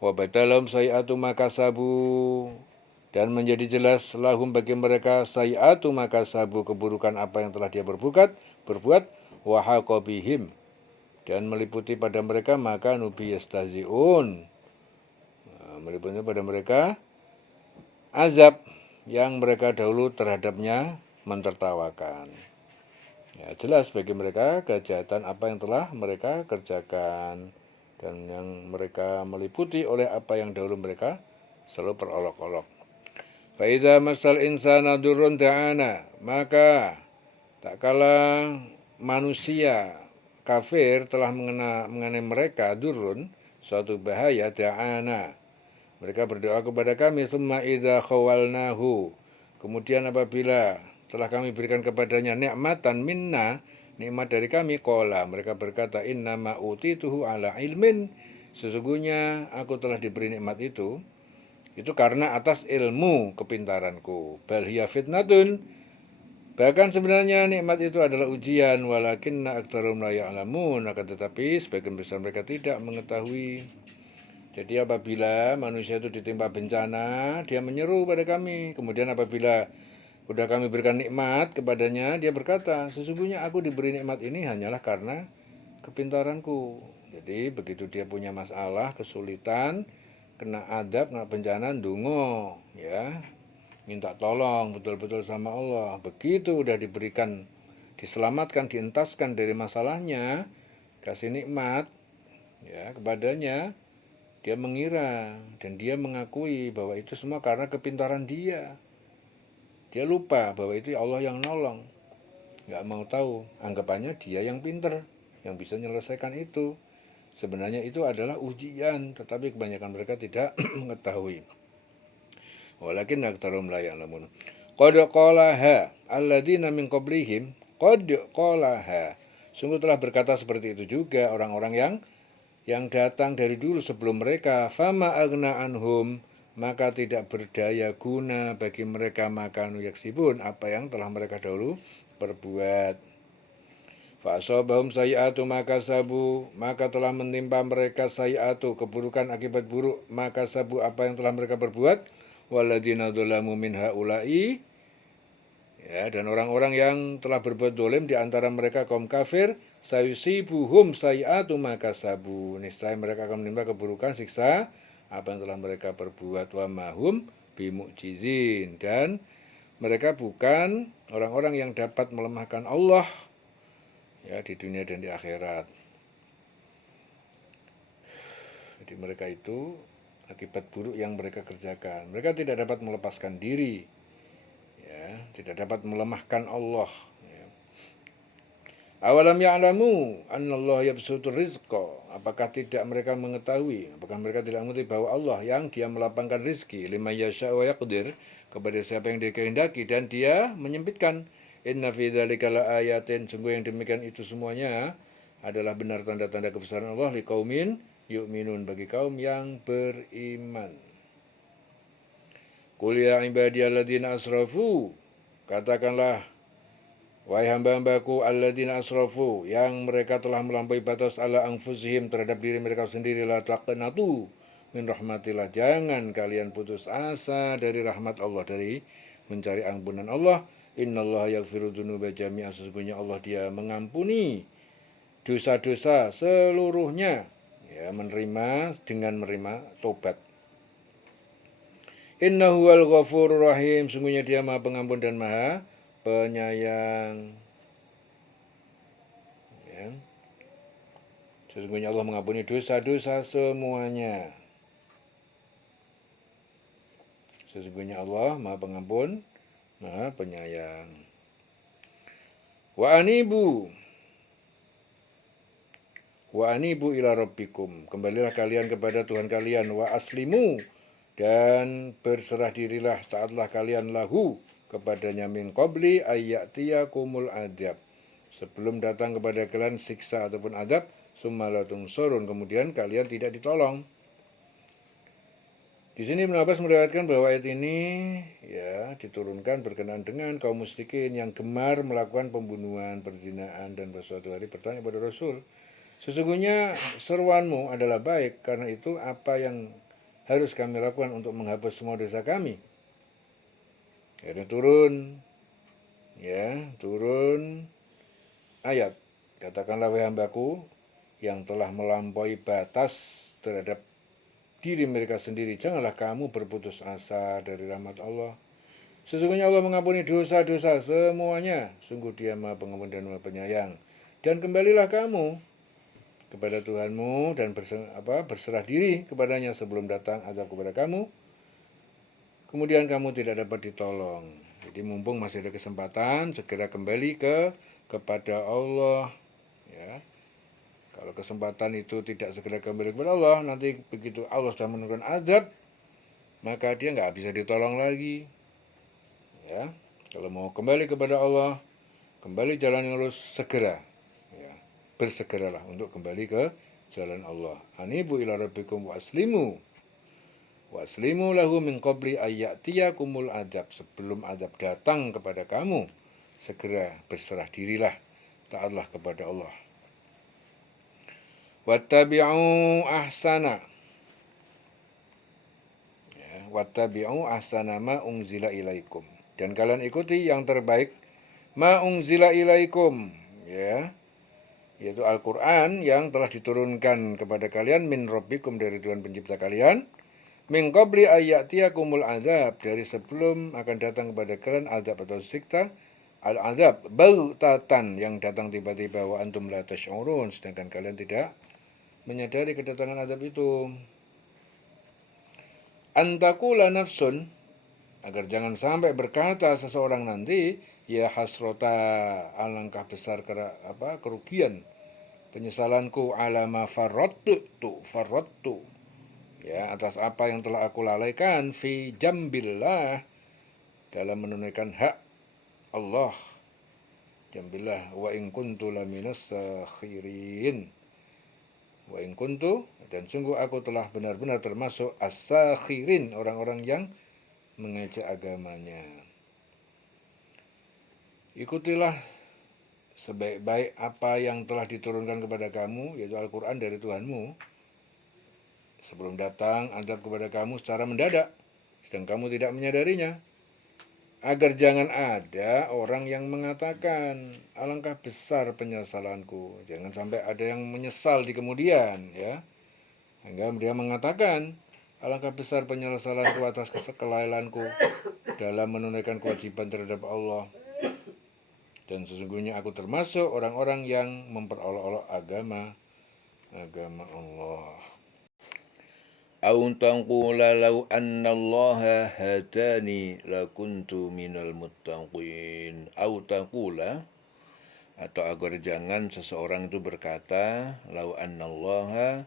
Wa badalahum sayi'atu makasabu, dan menjadi jelas lahum bagi mereka sayi'atu makasabu, keburukan apa yang telah dia berbuat, wa haqa bihim, dan meliputi pada mereka maka nubi yastahzi'un, meliputi pada mereka azab yang mereka dahulu terhadapnya mentertawakan. Ya, jelas bagi mereka kejahatan apa yang telah mereka kerjakan dan yang mereka meliputi oleh apa yang dahulu mereka selalu berolok-olok. Fa idza masal insana durrun da'ana, maka tak kala manusia kafir telah mengenai mereka durrun, suatu bahaya, da'ana, mereka berdoa kepada kami, tsumma idza khawalnahu, kemudian apabila telah kami berikan kepadanya nikmatan minna, nikmat dari kami, qala, mereka berkata, innama utituhu ala ilmin, Sesungguhnya aku telah diberi nikmat itu karena atas ilmu kepintaranku. Bal hiya fitnatun. Bahkan sebenarnya nikmat itu adalah ujian, walakinna aktsarum la ya'lamun, akan tetapi sebagian besar mereka tidak mengetahui. Jadi apabila manusia itu ditimpa bencana, dia menyeru pada kami. Kemudian apabila sudah kami berikan nikmat kepadanya, dia berkata, sesungguhnya aku diberi nikmat ini hanyalah karena kepintaranku. Jadi begitu dia punya masalah, kesulitan, kena adab, kena bencana, ndonga, ya, minta tolong betul-betul sama Allah. Begitu udah diberikan, diselamatkan, dientaskan dari masalahnya, kasih nikmat, ya, kepadanya, dia mengira dan dia mengakui bahwa itu semua karena kepintaran dia. Dia lupa bahwa itu Allah yang nolong. Nggak mau tahu, anggapannya dia yang pinter, yang bisa menyelesaikan itu. Sebenarnya itu adalah ujian, tetapi kebanyakan mereka tidak mengetahui. Walakin aktsarum la ya'lamun. Qad qalaha alladzina min qablihim, qad qalaha. Sungguh telah berkata seperti itu juga orang-orang yang datang dari dulu sebelum mereka. Fama agna anhum, maka tidak berdaya guna bagi mereka makanu yaksibun, apa yang telah mereka dahulu perbuat. Fa'asabahum sayi'atu maka sabu, maka telah menimpa mereka sayi'atu, keburukan akibat buruk, maka sabu apa yang telah mereka perbuat. Waladina dzalamu min haula'i, ya, dan orang-orang yang telah berbuat dolim di antara mereka kaum kafir, sayusibuhum sayi'atu maka sabu, niscaya mereka akan menimpa keburukan siksa apa yang telah mereka perbuat. Wa mahum bimu'jizin, dan mereka bukan orang-orang yang dapat melemahkan Allah, ya, di dunia dan di akhirat. Jadi mereka itu akibat buruk yang mereka kerjakan, mereka tidak dapat melepaskan diri, ya, tidak dapat melemahkan Allah. Ya. Awalam ya'lamu annallaha yabsutur rizqa, apakah tidak mereka mengetahui, apakah mereka tidak mengetahui bahwa Allah yang dia melapangkan rizki liman yasha wa yaqdir, kepada siapa yang dia kehendaki dan dia menyempitkan. Inna fi dzalika laayatin, sungguh yang demikian itu semuanya adalah benar tanda-tanda kebesaran Allah liqaumin yu'minun, bagi kaum yang beriman. Qul ya ibadiyalladzina asrafu, katakanlah wahai hamba-hambaku alladzina asrafu, yang mereka telah melampaui batas ala anfusihim, terhadap diri mereka sendiri, la taqnatu min rahmatillah, jangan kalian putus asa dari rahmat Allah, dari mencari ampunan Allah. Innallaha yaghfiru dzunuba jami'a, sesungguhnya Allah dia mengampuni dosa-dosa seluruhnya, ya, dengan menerima tobat. Innahu wal ghafurur rahim, sungguhnya dia maha pengampun dan maha penyayang, ya. Sesungguhnya Allah mengampuni dosa-dosa semuanya. Sesungguhnya Allah maha pengampun, maha penyayang. Wa anibu ila rabbikum, kembalilah kalian kepada Tuhan kalian. Wa aslimu, dan berserah dirilah, taatlah kalian lahu, kepadanya, min qabli ayyatiyakumul adab, sebelum datang kepada kalian siksa ataupun adab, summa la tunsurun, kemudian kalian tidak ditolong. Di sini Ibnu Abbas meriwayatkan bahwa ayat ini, ya, diturunkan berkenaan dengan kaum musyrikin yang gemar melakukan pembunuhan, perzinaan, dan pada suatu hari bertanya kepada Rasul, sesungguhnya seruanmu adalah baik, karena itu apa yang harus kami lakukan untuk menghapus semua dosa kami? Ya, turun ayat, katakanlah wahai hambaku yang telah melampaui batas terhadap diri mereka sendiri, janganlah kamu berputus asa dari rahmat Allah. Sesungguhnya Allah mengampuni dosa-dosa semuanya, sungguh dia maha pengampun dan maha penyayang. Dan kembalilah kamu kepada Tuhanmu dan berserah diri kepadanya sebelum datang azab kepada kamu, kemudian kamu tidak dapat ditolong. Jadi mumpung masih ada kesempatan, segera kembali kepada Allah, ya. Kalau kesempatan itu tidak segera kembali kepada Allah, nanti begitu Allah sudah menurunkan azab, maka dia nggak bisa ditolong lagi, ya. Kalau mau kembali kepada Allah, kembali jalan yang lurus, segera, ya, bersegeralah untuk kembali ke jalan Allah. Anibu ila rabbikum wa aslimu lahu min qabli ayyatiyakumul adab, sebelum adab datang kepada kamu, segera berserah dirilah, taatlah kepada Allah. Wattabi'u ahsana, wattabi'u ahsana ma unzila ilaikum, dan kalian ikuti yang terbaik ma unzila ilaikum, ya, yaitu Al-Quran yang telah diturunkan kepada kalian min rabbikum, dari Tuhan pencipta kalian, min qabli ayyatiyakumul azab, dari sebelum akan datang kepada kalian azab atau siksa, al-azab bautatan, yang datang tiba-tiba, wa antum la tash'urun, sedangkan kalian tidak menyadari kedatangan azab itu. Antakula nafsun, agar jangan sampai berkata seseorang nanti, ya hasrota, alangkah besar kerugian, penyesalanku, alama farrattu, ya, atas apa yang telah aku lalaikan, fi jambillah, dalam menunaikan hak Allah, jambillah, wa in kuntu laminas sakhirin, wa in kuntu, dan sungguh aku telah benar-benar termasuk as-sakhirin, orang-orang yang mengejek agamanya. Ikutilah sebaik-baik apa yang telah diturunkan kepada kamu, yaitu Al-Quran dari Tuhanmu, sebelum datang azab kepada kamu secara mendadak, sedang kamu tidak menyadarinya, agar jangan ada orang yang mengatakan, alangkah besar penyesalanku. Jangan sampai ada yang menyesal di kemudian, ya, hingga dia mengatakan, alangkah besar penyesalanku atas kelalaianku dalam menunaikan kewajiban terhadap Allah, dan sesungguhnya aku termasuk orang-orang yang memperolok-olok agama Allah. Au taqula law anna Allah hadani lakuntu minal muttaqin. Au taqula, atau agar jangan seseorang itu berkata, law anna Allah,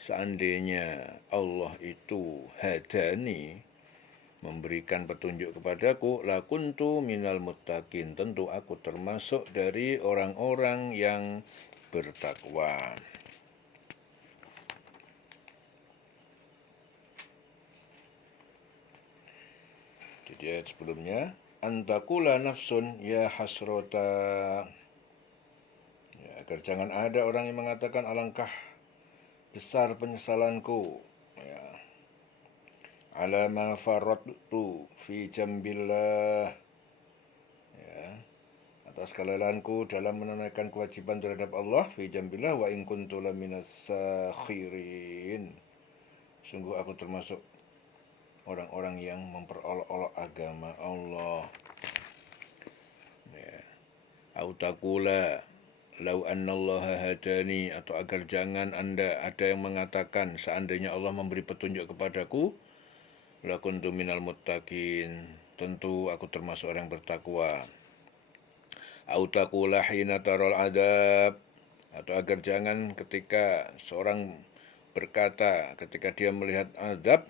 seandainya Allah itu hadani, memberikan petunjuk kepadaku, lakuntu minal muttaqin, tentu aku termasuk dari orang-orang yang bertakwa. Jadi ayat sebelumnya, antakula nafsun ya hasrota, ya, agar jangan ada orang yang mengatakan, alangkah besar penyesalanku, ya, ala ma farrattu fi jambillah, ya, atas kelalaianku dalam menunaikan kewajiban terhadap Allah, fi jambillah, wa in kuntu laminas sakhirin, sungguh aku termasuk orang-orang yang memperolok-olok agama Allah. Ya. Autakula lau annallaha hadani, atau agar jangan Anda ada yang mengatakan, seandainya Allah memberi petunjuk kepadaku, lakuntu minal muttaqin, tentu aku termasuk orang bertakwa. Autakula hina taral adab, atau agar jangan ketika seorang berkata ketika dia melihat azab,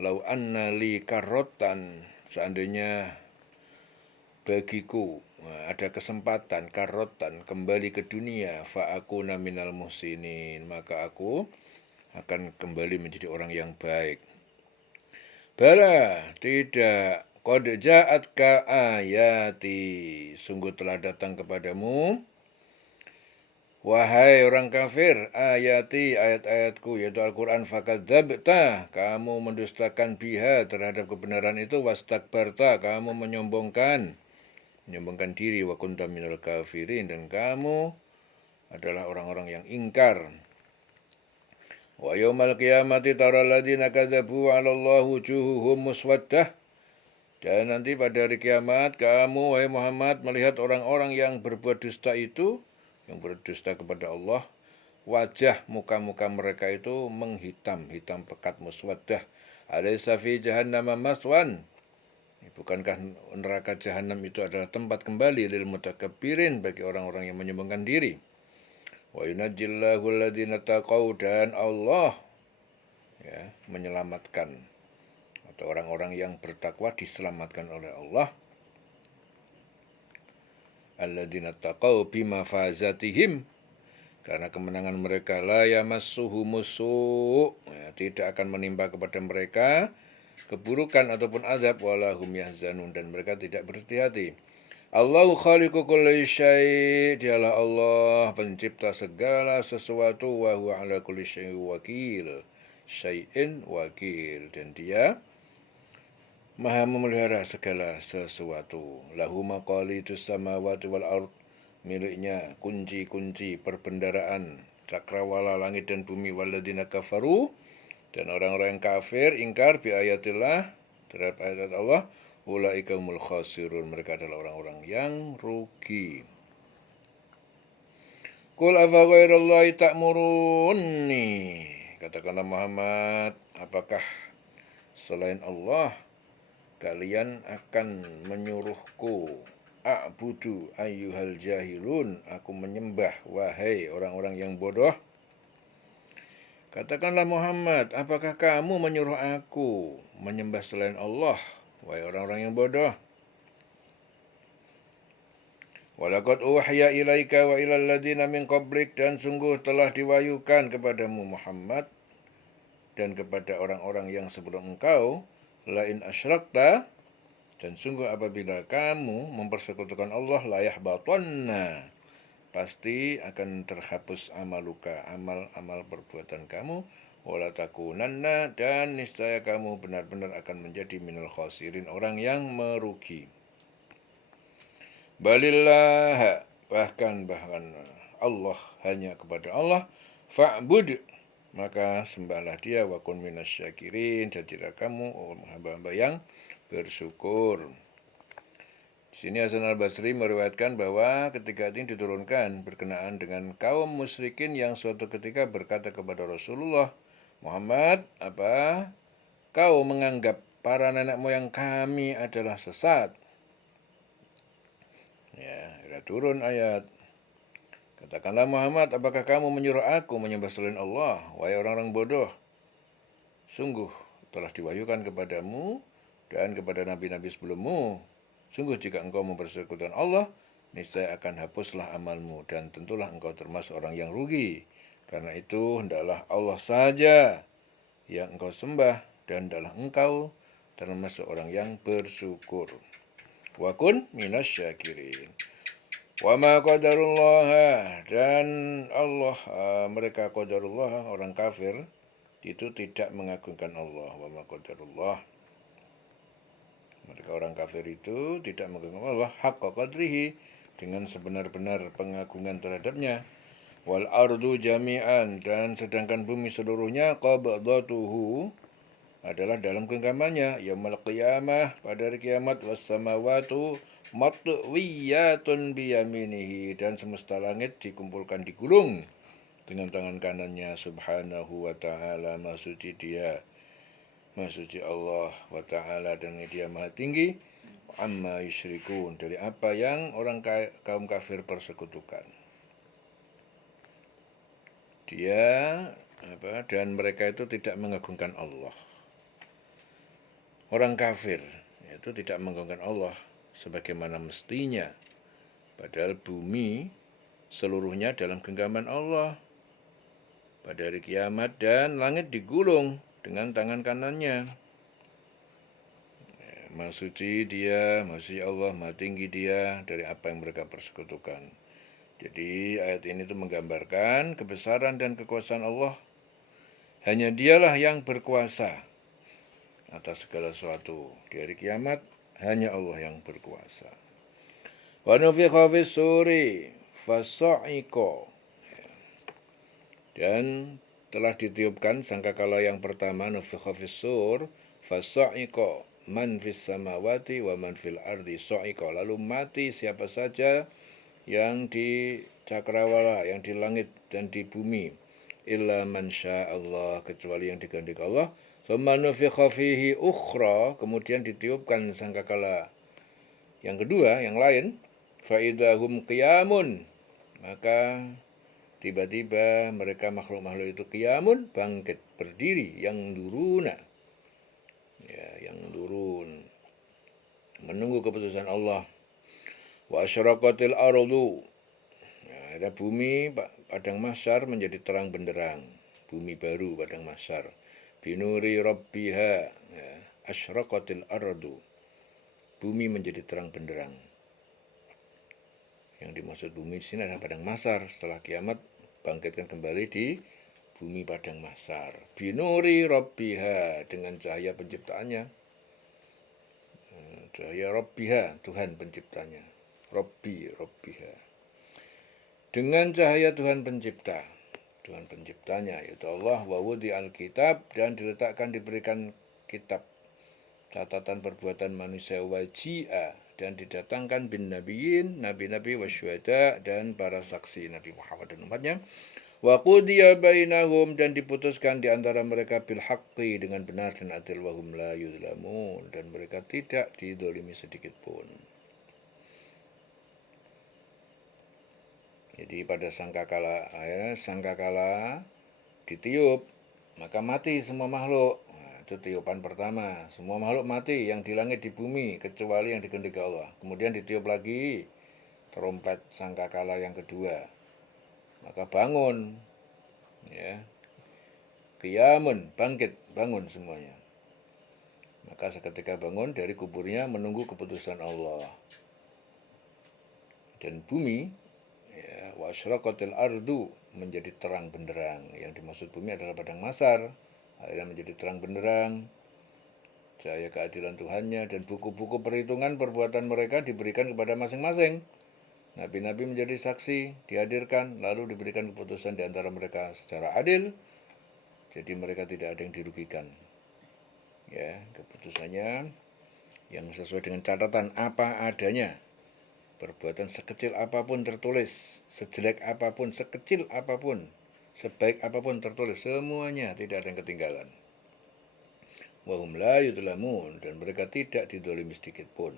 lau anna li karrotan, seandainya bagiku ada kesempatan, karrotan, kembali ke dunia, fa aku minal muhsinin, maka aku akan kembali menjadi orang yang baik. Bala, tidak, qad ja'atka ayati, sungguh telah datang kepadamu, wahai orang kafir, ayati, ayat-ayatku, yaitu Al-Quran, fakadzabta, kamu mendustakan biha, terhadap kebenaran itu, wastakbarta, kamu menyombongkan diri, wa kunta minal kafirin, dan kamu adalah orang-orang yang ingkar. Wa yaumal qiyamati taral ladzina kadzabu 'ala Allah wujuhuhum muswaddah, dan nanti pada hari kiamat kamu, wahai Muhammad, melihat orang-orang yang berbuat dusta itu, yang berdusta kepada Allah, wajah muka-muka mereka itu menghitam, hitam pekat, muswaddah. Alaysa fi jahannama maswan, bukankah neraka jahanam itu adalah tempat kembali lil mutakabbirin, bagi orang-orang yang menyombongkan diri. Wa yunajjillahu alladhina taqaw, dan Allah, ya, menyelamatkan, atau orang-orang yang bertakwa diselamatkan oleh Allah. Alladzina taqaw bimafazatihim, Karena kemenangan mereka la yamassuhu musu', ya, tidak akan menimpa kepada mereka keburukan ataupun azab, walahum yahzanun, dan mereka tidak bersedih hati. Allahu khaliqu kulli syai', dialah Allah pencipta segala sesuatu, wa huwa ala kulli syai'in wakil, syai'in wakil, dan dia maha memelihara segala sesuatu. Lahu maqalidus samawati wal ard, miliknya kunci-kunci perbendaraan cakrawala langit dan bumi. Walladzina kafaru, dan orang-orang yang kafir ingkar bi ayatillah, terhadap ayat Allah, ulaika humul khasirun, mereka adalah orang-orang yang rugi. Qul afa ghairallahi ta'muruni, katakanlah Muhammad, apakah selain Allah kalian akan menyuruhku? A'budu ayyuhal jahilun, aku menyembah wahai orang-orang yang bodoh. Katakanlah Muhammad, apakah kamu menyuruh aku menyembah selain Allah, wahai orang-orang yang bodoh? Walaqad uhiya ilaika wa ilal ladzina min qablik, dan sungguh telah diwahyukan kepadamu Muhammad dan kepada orang-orang yang sebelum engkau, la in asyrakta, dan sungguh apabila kamu mempersekutukan Allah, la yahbatanna, pasti akan terhapus amaluka, amal-amal perbuatan kamu, wala takunanna, dan niscaya kamu benar-benar akan menjadi minal khasirin, orang yang merugi. Balillah, bahkan Allah, hanya kepada Allah, fa'bud, maka sembahlah dia, wa kun minasyakirin, jadilah kamu hamba-hamba yang bersyukur. Di sini Hasan al-Basri meriwayatkan bahwa ketika ini diturunkan berkenaan dengan kaum musyrikin yang suatu ketika berkata kepada Rasulullah, Muhammad, apa kau menganggap para nenek moyang kami adalah sesat? Ya, turun ayat. Katakanlah Muhammad, apakah kamu menyuruh aku menyembah selain Allah, wahai orang-orang bodoh? Sungguh telah diwahyukan kepadamu dan kepada nabi-nabi sebelummu, sungguh jika engkau mempersekutukan Allah, niscaya akan hapuslah amalmu, dan tentulah engkau termasuk orang yang rugi. Karena itu hendaklah Allah saja yang engkau sembah, dan hendaklah engkau termasuk orang yang bersyukur. Wa kun minasyakirin. Wa ma qadarullah, dan Allah, mereka qadarullah, orang kafir itu tidak mengagungkan Allah. Wa ma qadarullah, mereka orang kafir itu tidak mengagungkan Allah haqqa qadrihi, dengan sebenar-benar pengagungan terhadapnya. Wal ardu jami'an, dan sedangkan bumi seluruhnya, qabdatuhu, adalah dalam genggamannya, yaumul qiyamah, pada hari kiamat, was samawatu matwiyatun biyaminihi, dan semesta langit dikumpulkan, digulung dengan tangan kanannya. Subhanahu wa ta'ala, maha suci dia, maha suci Allah wa ta'ala, dan dia maha tinggi, amma yusyrikun, dari apa yang orang kaum kafir persekutukan. Dia dan mereka itu tidak mengagungkan Allah. Orang kafir itu tidak mengagungkan Allah sebagaimana mestinya, padahal bumi seluruhnya dalam genggaman Allah pada hari kiamat, dan langit digulung dengan tangan kanannya. Maha suci dia, maha suci Allah, maha tinggi dia dari apa yang mereka persekutukan. Jadi ayat ini itu menggambarkan kebesaran dan kekuasaan Allah. Hanya dialah yang berkuasa atas segala sesuatu. Di hari kiamat hanya Allah yang berkuasa. Wa nufikha fis suri fasa'iqa, dan telah ditiupkan sangkakala yang pertama, nufikha fis sur fasa'iqa man fis samawati wa man fil ardi sa'iqa, lalu mati siapa saja yang di cakrawala, yang di langit dan di bumi, illa man sya'allah, kecuali yang dikehendaki Allah. Tsumma nufikha fihi ukhra, kemudian ditiupkan sangkakala yang kedua, yang lain, fa idahum qiyamun, maka tiba-tiba mereka makhluk-makhluk itu qiyamun, bangkit, berdiri, yang duruna, ya, yang durun, menunggu keputusan Allah. Wa asyraqatil ardu, ada bumi padang mahsyar menjadi terang benderang, bumi baru padang mahsyar. Binuri rabbiha, ya, asyraqatil ardu, bumi menjadi terang benderang. Yang dimaksud bumi di sini adalah padang mahsyar. Setelah kiamat bangkitkan kembali di bumi padang mahsyar. Binuri rabbiha, dengan cahaya penciptaannya. Cahaya rabbiha, Tuhan penciptanya. Rabbiha. Dengan cahaya Tuhan pencipta, Tuhan penciptanya yaitu Allah, wa wudi alkitab, dan diletakkan diberikan kitab catatan perbuatan manusia, wajia, dan didatangkan bin nabiyin, nabi-nabi, wasyuhada, dan para saksi Nabi Muhammad dan umatnya. Wa qudiya bainahum, dan diputuskan di antara mereka bil haqqi, dengan benar dan adil, wa hum la yuzlamun, dan mereka tidak dizalimi sedikit pun. Jadi pada sangkakala ditiup, maka mati semua makhluk. Nah, itu tiupan pertama. Semua makhluk mati yang di langit di bumi kecuali yang dikehendaki Allah. Kemudian ditiup lagi trompet sangkakala yang kedua. Maka bangun, ya, qiyamun, bangkit, bangun semuanya. Maka seketika bangun dari kuburnya menunggu keputusan Allah. Dan bumi, ya, wa asyraqatil ardu, menjadi terang benderang. Yang dimaksud bumi adalah padang mahsyar. Akhirnya menjadi terang benderang, cahaya keadilan Tuhannya, dan buku-buku perhitungan perbuatan mereka diberikan kepada masing-masing. Nabi-nabi menjadi saksi, dihadirkan, lalu diberikan keputusan di antara mereka secara adil. Jadi mereka tidak ada yang dirugikan. Ya, keputusannya yang sesuai dengan catatan apa adanya. Perbuatan sekecil apapun tertulis, sejelek apapun, sekecil apapun, sebaik apapun tertulis, semuanya tidak ada yang ketinggalan. Wa hum la yuzlamun, dan mereka tidak dizalimi sedikit pun,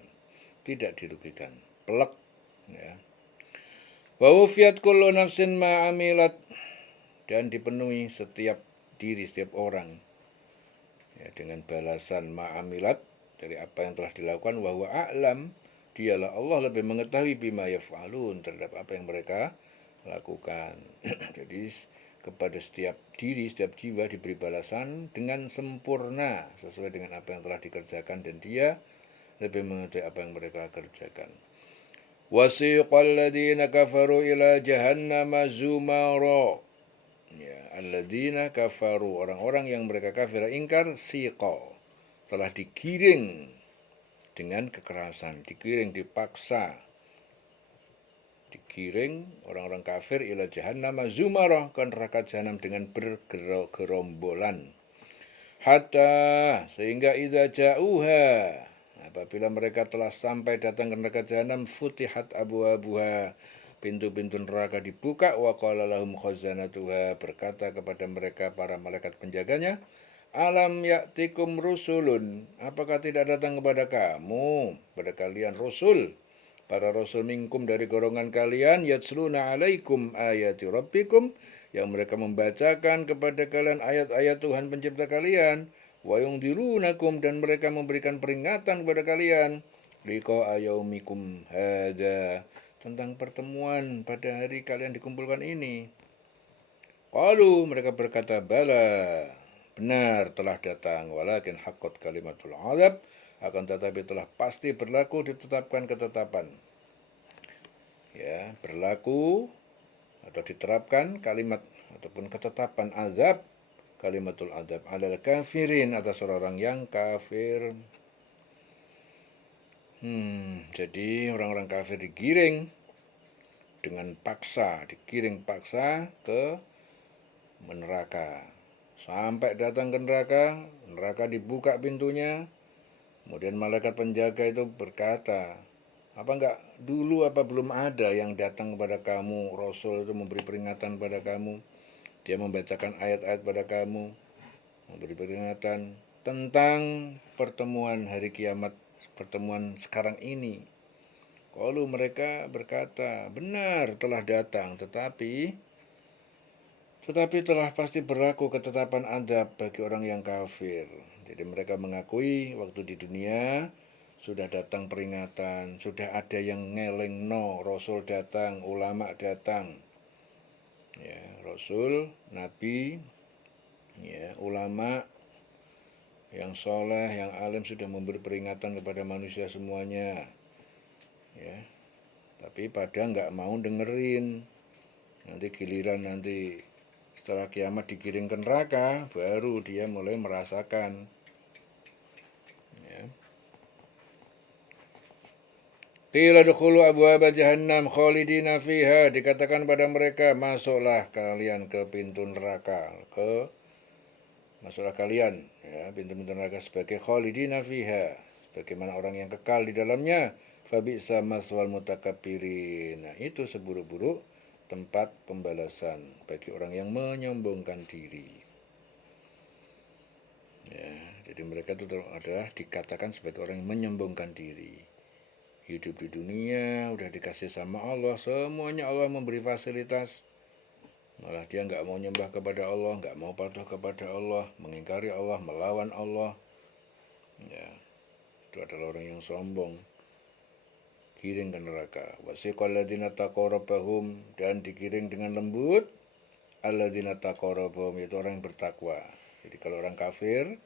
tidak dirugikan. Pelek, ya. Wa wufiyat kullu nafsin ma amilat, dan dipenuhi setiap diri, setiap orang, ya, dengan balasan ma amilat, dari apa yang telah dilakukan. Wa huwa a'lam, dialah Allah lebih mengetahui bima yaf'alun, terhadap apa yang mereka lakukan. Jadi kepada setiap diri, setiap jiwa diberi balasan dengan sempurna sesuai dengan apa yang telah dikerjakan, dan dia lebih mengetahui apa yang mereka kerjakan. Wasiqal ladzina kafaru ila jahannama zumara. Ya, alladzina kafaru, orang-orang yang mereka kafir ingkar, siqa, telah digiring dengan kekerasan, digiring, dipaksa, digiring orang-orang kafir ila jahannam zumara, ke neraka jahanam dengan bergerombolan. Hatta, sehingga idza ja'uha, apabila mereka telah sampai datang ke neraka jahanam, futihat abwabuha, pintu-pintu neraka dibuka, wa qala lahum khazanatuha, berkata kepada mereka para malaikat penjaganya, alam ya'tikum rusulun, apakah tidak datang kepada kamu, pada kalian rasul, para rasul minkum, dari golongan kalian, yatsluna alaikum ayati rabbikum, yang mereka membacakan kepada kalian ayat-ayat Tuhan pencipta kalian, wa yungdirunakum, dan mereka memberikan peringatan kepada kalian, liqa yaumikum hada, tentang pertemuan pada hari kalian dikumpulkan ini. Qalu, mereka berkata, bala, benar telah datang, walakin haqqat kalimatul azab, akan tetapi telah pasti berlaku, ditetapkan ketetapan, ya, berlaku atau diterapkan kalimat ataupun ketetapan azab, kalimatul azab, alal kafirin, atas orang-orang yang kafir. Jadi orang-orang kafir digiring dengan paksa, digiring paksa ke neraka. Sampai datang ke neraka, neraka dibuka pintunya, kemudian malaikat penjaga itu berkata, apa enggak dulu, apa belum ada yang datang kepada kamu, Rasul itu memberi peringatan pada kamu, dia membacakan ayat-ayat pada kamu, memberi peringatan tentang pertemuan hari kiamat, pertemuan sekarang ini. Kalau mereka berkata, benar telah datang, tetapi telah pasti berlaku ketetapan azab bagi orang yang kafir. Jadi mereka mengakui waktu di dunia sudah datang peringatan, sudah ada yang ngelingno, Rasul datang, ulama datang, ya, rasul, nabi, ya, ulama yang soleh, yang alim sudah memberi peringatan kepada manusia semuanya, ya. Tapi pada nggak mau dengerin. Nanti giliran nanti setelah kiamat digiring ke neraka, baru dia mulai merasakan. Ya. Qila dukhulu abwaaba jahannam khalidina fiha, dikatakan pada mereka, masuklah kalian ke pintu neraka, masuklah kalian, ya, pintu-pintu neraka sebagai khalidina fiha, bagaimana orang yang kekal di dalamnya. Fabi'sa maswal mutakabbirin. Nah, itu seburuk-buruk tempat pembalasan bagi orang yang menyombongkan diri. Ya, jadi mereka itu adalah dikatakan sebagai orang yang menyombongkan diri. Hidup di dunia udah dikasih sama Allah, semuanya Allah memberi fasilitas. Malah dia nggak mau nyembah kepada Allah, nggak mau patuh kepada Allah, mengingkari Allah, melawan Allah. Ya, itu adalah orang yang sombong. Giring ke neraka. Wasiqal ladzina taqaw rabbahum, dan digiring dengan lembut. Alladzina taqaw rabbahum, itu orang yang bertakwa. Jadi kalau orang kafir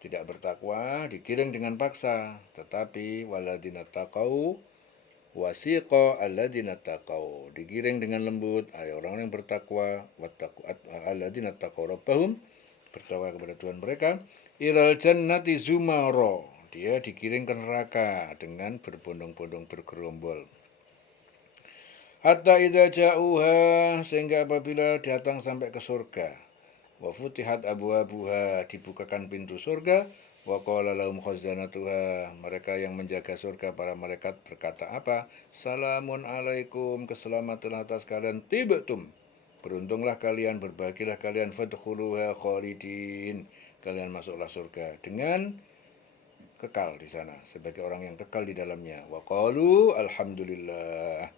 tidak bertakwa, digiring dengan paksa. Tetapi walladzina taqaw wasiqa alladzina taqaw, digiring dengan lembut, orang yang bertakwa, alladzina taqaw rabbahum, bertakwa kepada Tuhan mereka, ilal jannati zumara, dia digiring ke neraka dengan berbondong-bondong, bergerombol. Hatta idza ja'uha, sehingga apabila datang sampai ke surga, wa futihat abwabuha, dibukakan pintu surga, wa qala lahum khazanatuha, mereka yang menjaga surga, para malaikat berkata apa? Salamun alaikum, keselamatan atas kalian, tibtum, beruntunglah kalian, berbahagialah kalian, fadkhuluha khalidin, kalian masuklah surga dengan kekal di sana, sebagai orang yang kekal di dalamnya. Wa qalu alhamdulillah,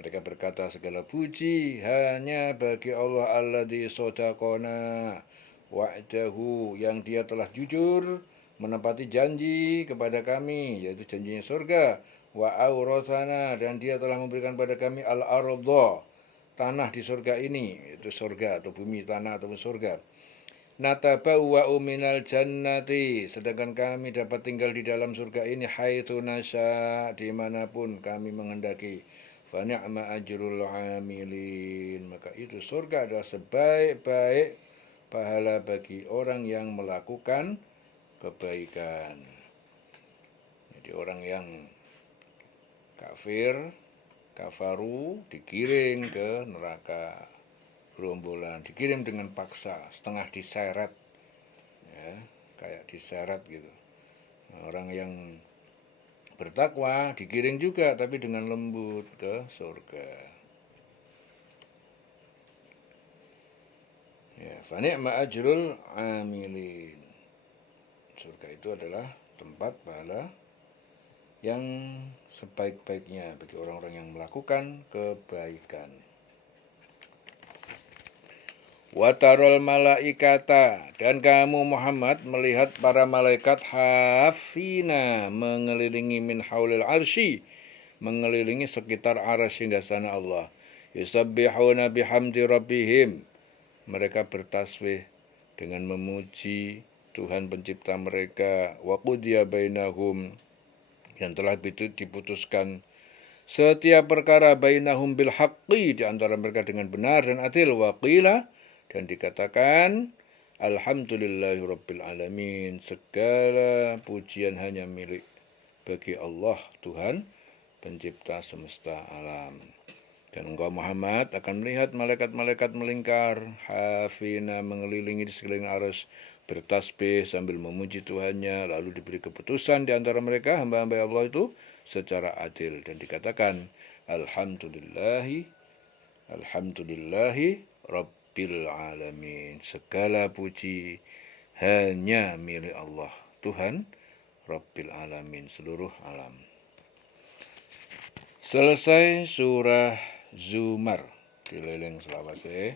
mereka berkata segala puji hanya bagi Allah alladzi shadaqana wa'dahu, yang dia telah jujur menepati janji kepada kami, yaitu janjinya surga. Wa aurathana, dan dia telah memberikan pada kami al-ardha, tanah di surga ini, itu surga atau bumi, tanah atau surga. Natabawwa'u minal jannati, sedangkan kami dapat tinggal di dalam surga ini haitsu nasya, dimanapun kami menghendaki. Fa ni'ma ajrul 'amilin, maka itu surga adalah sebaik-baik pahala bagi orang yang melakukan kebaikan. Jadi orang yang kafir, kafaru, digiring ke neraka, gerombolan, dikirim dengan paksa, setengah diseret, ya, kayak diseret gitu. Nah, orang yang bertakwa digiring juga, tapi dengan lembut ke surga. Ya, fa ni'ma ajrul 'amilin. Surga itu adalah tempat pahala yang sebaik-baiknya bagi orang-orang yang melakukan kebaikan. Watarol malaikata, dan kamu Muhammad melihat para malaikat hafina, mengelilingi min haulil arsy, mengelilingi sekitar arsy hingga sana Allah. Yusabbihuna bihamdi rabbihim, mereka bertasbih dengan memuji Tuhan pencipta mereka. Wa qudiya bainahum, yang telah diputuskan setiap perkara bainahum bil haqqi, di antara mereka dengan benar dan adil. Wa qila, dan dikatakan alhamdulillahirabbil alamin, segala pujian hanya milik bagi Allah, Tuhan pencipta semesta alam. Dan engkau Muhammad akan melihat malaikat-malaikat melingkar hafina, mengelilingi di sekeliling arsy, bertasbih sambil memuji Tuhannya, lalu diberi keputusan di antara mereka hamba-hamba Allah itu secara adil, dan dikatakan alhamdulillahi rabbil alamin, segala puji hanya milik Allah, Tuhan rabbil alamin, seluruh alam. Selesai surah Zumar, keliling selawase.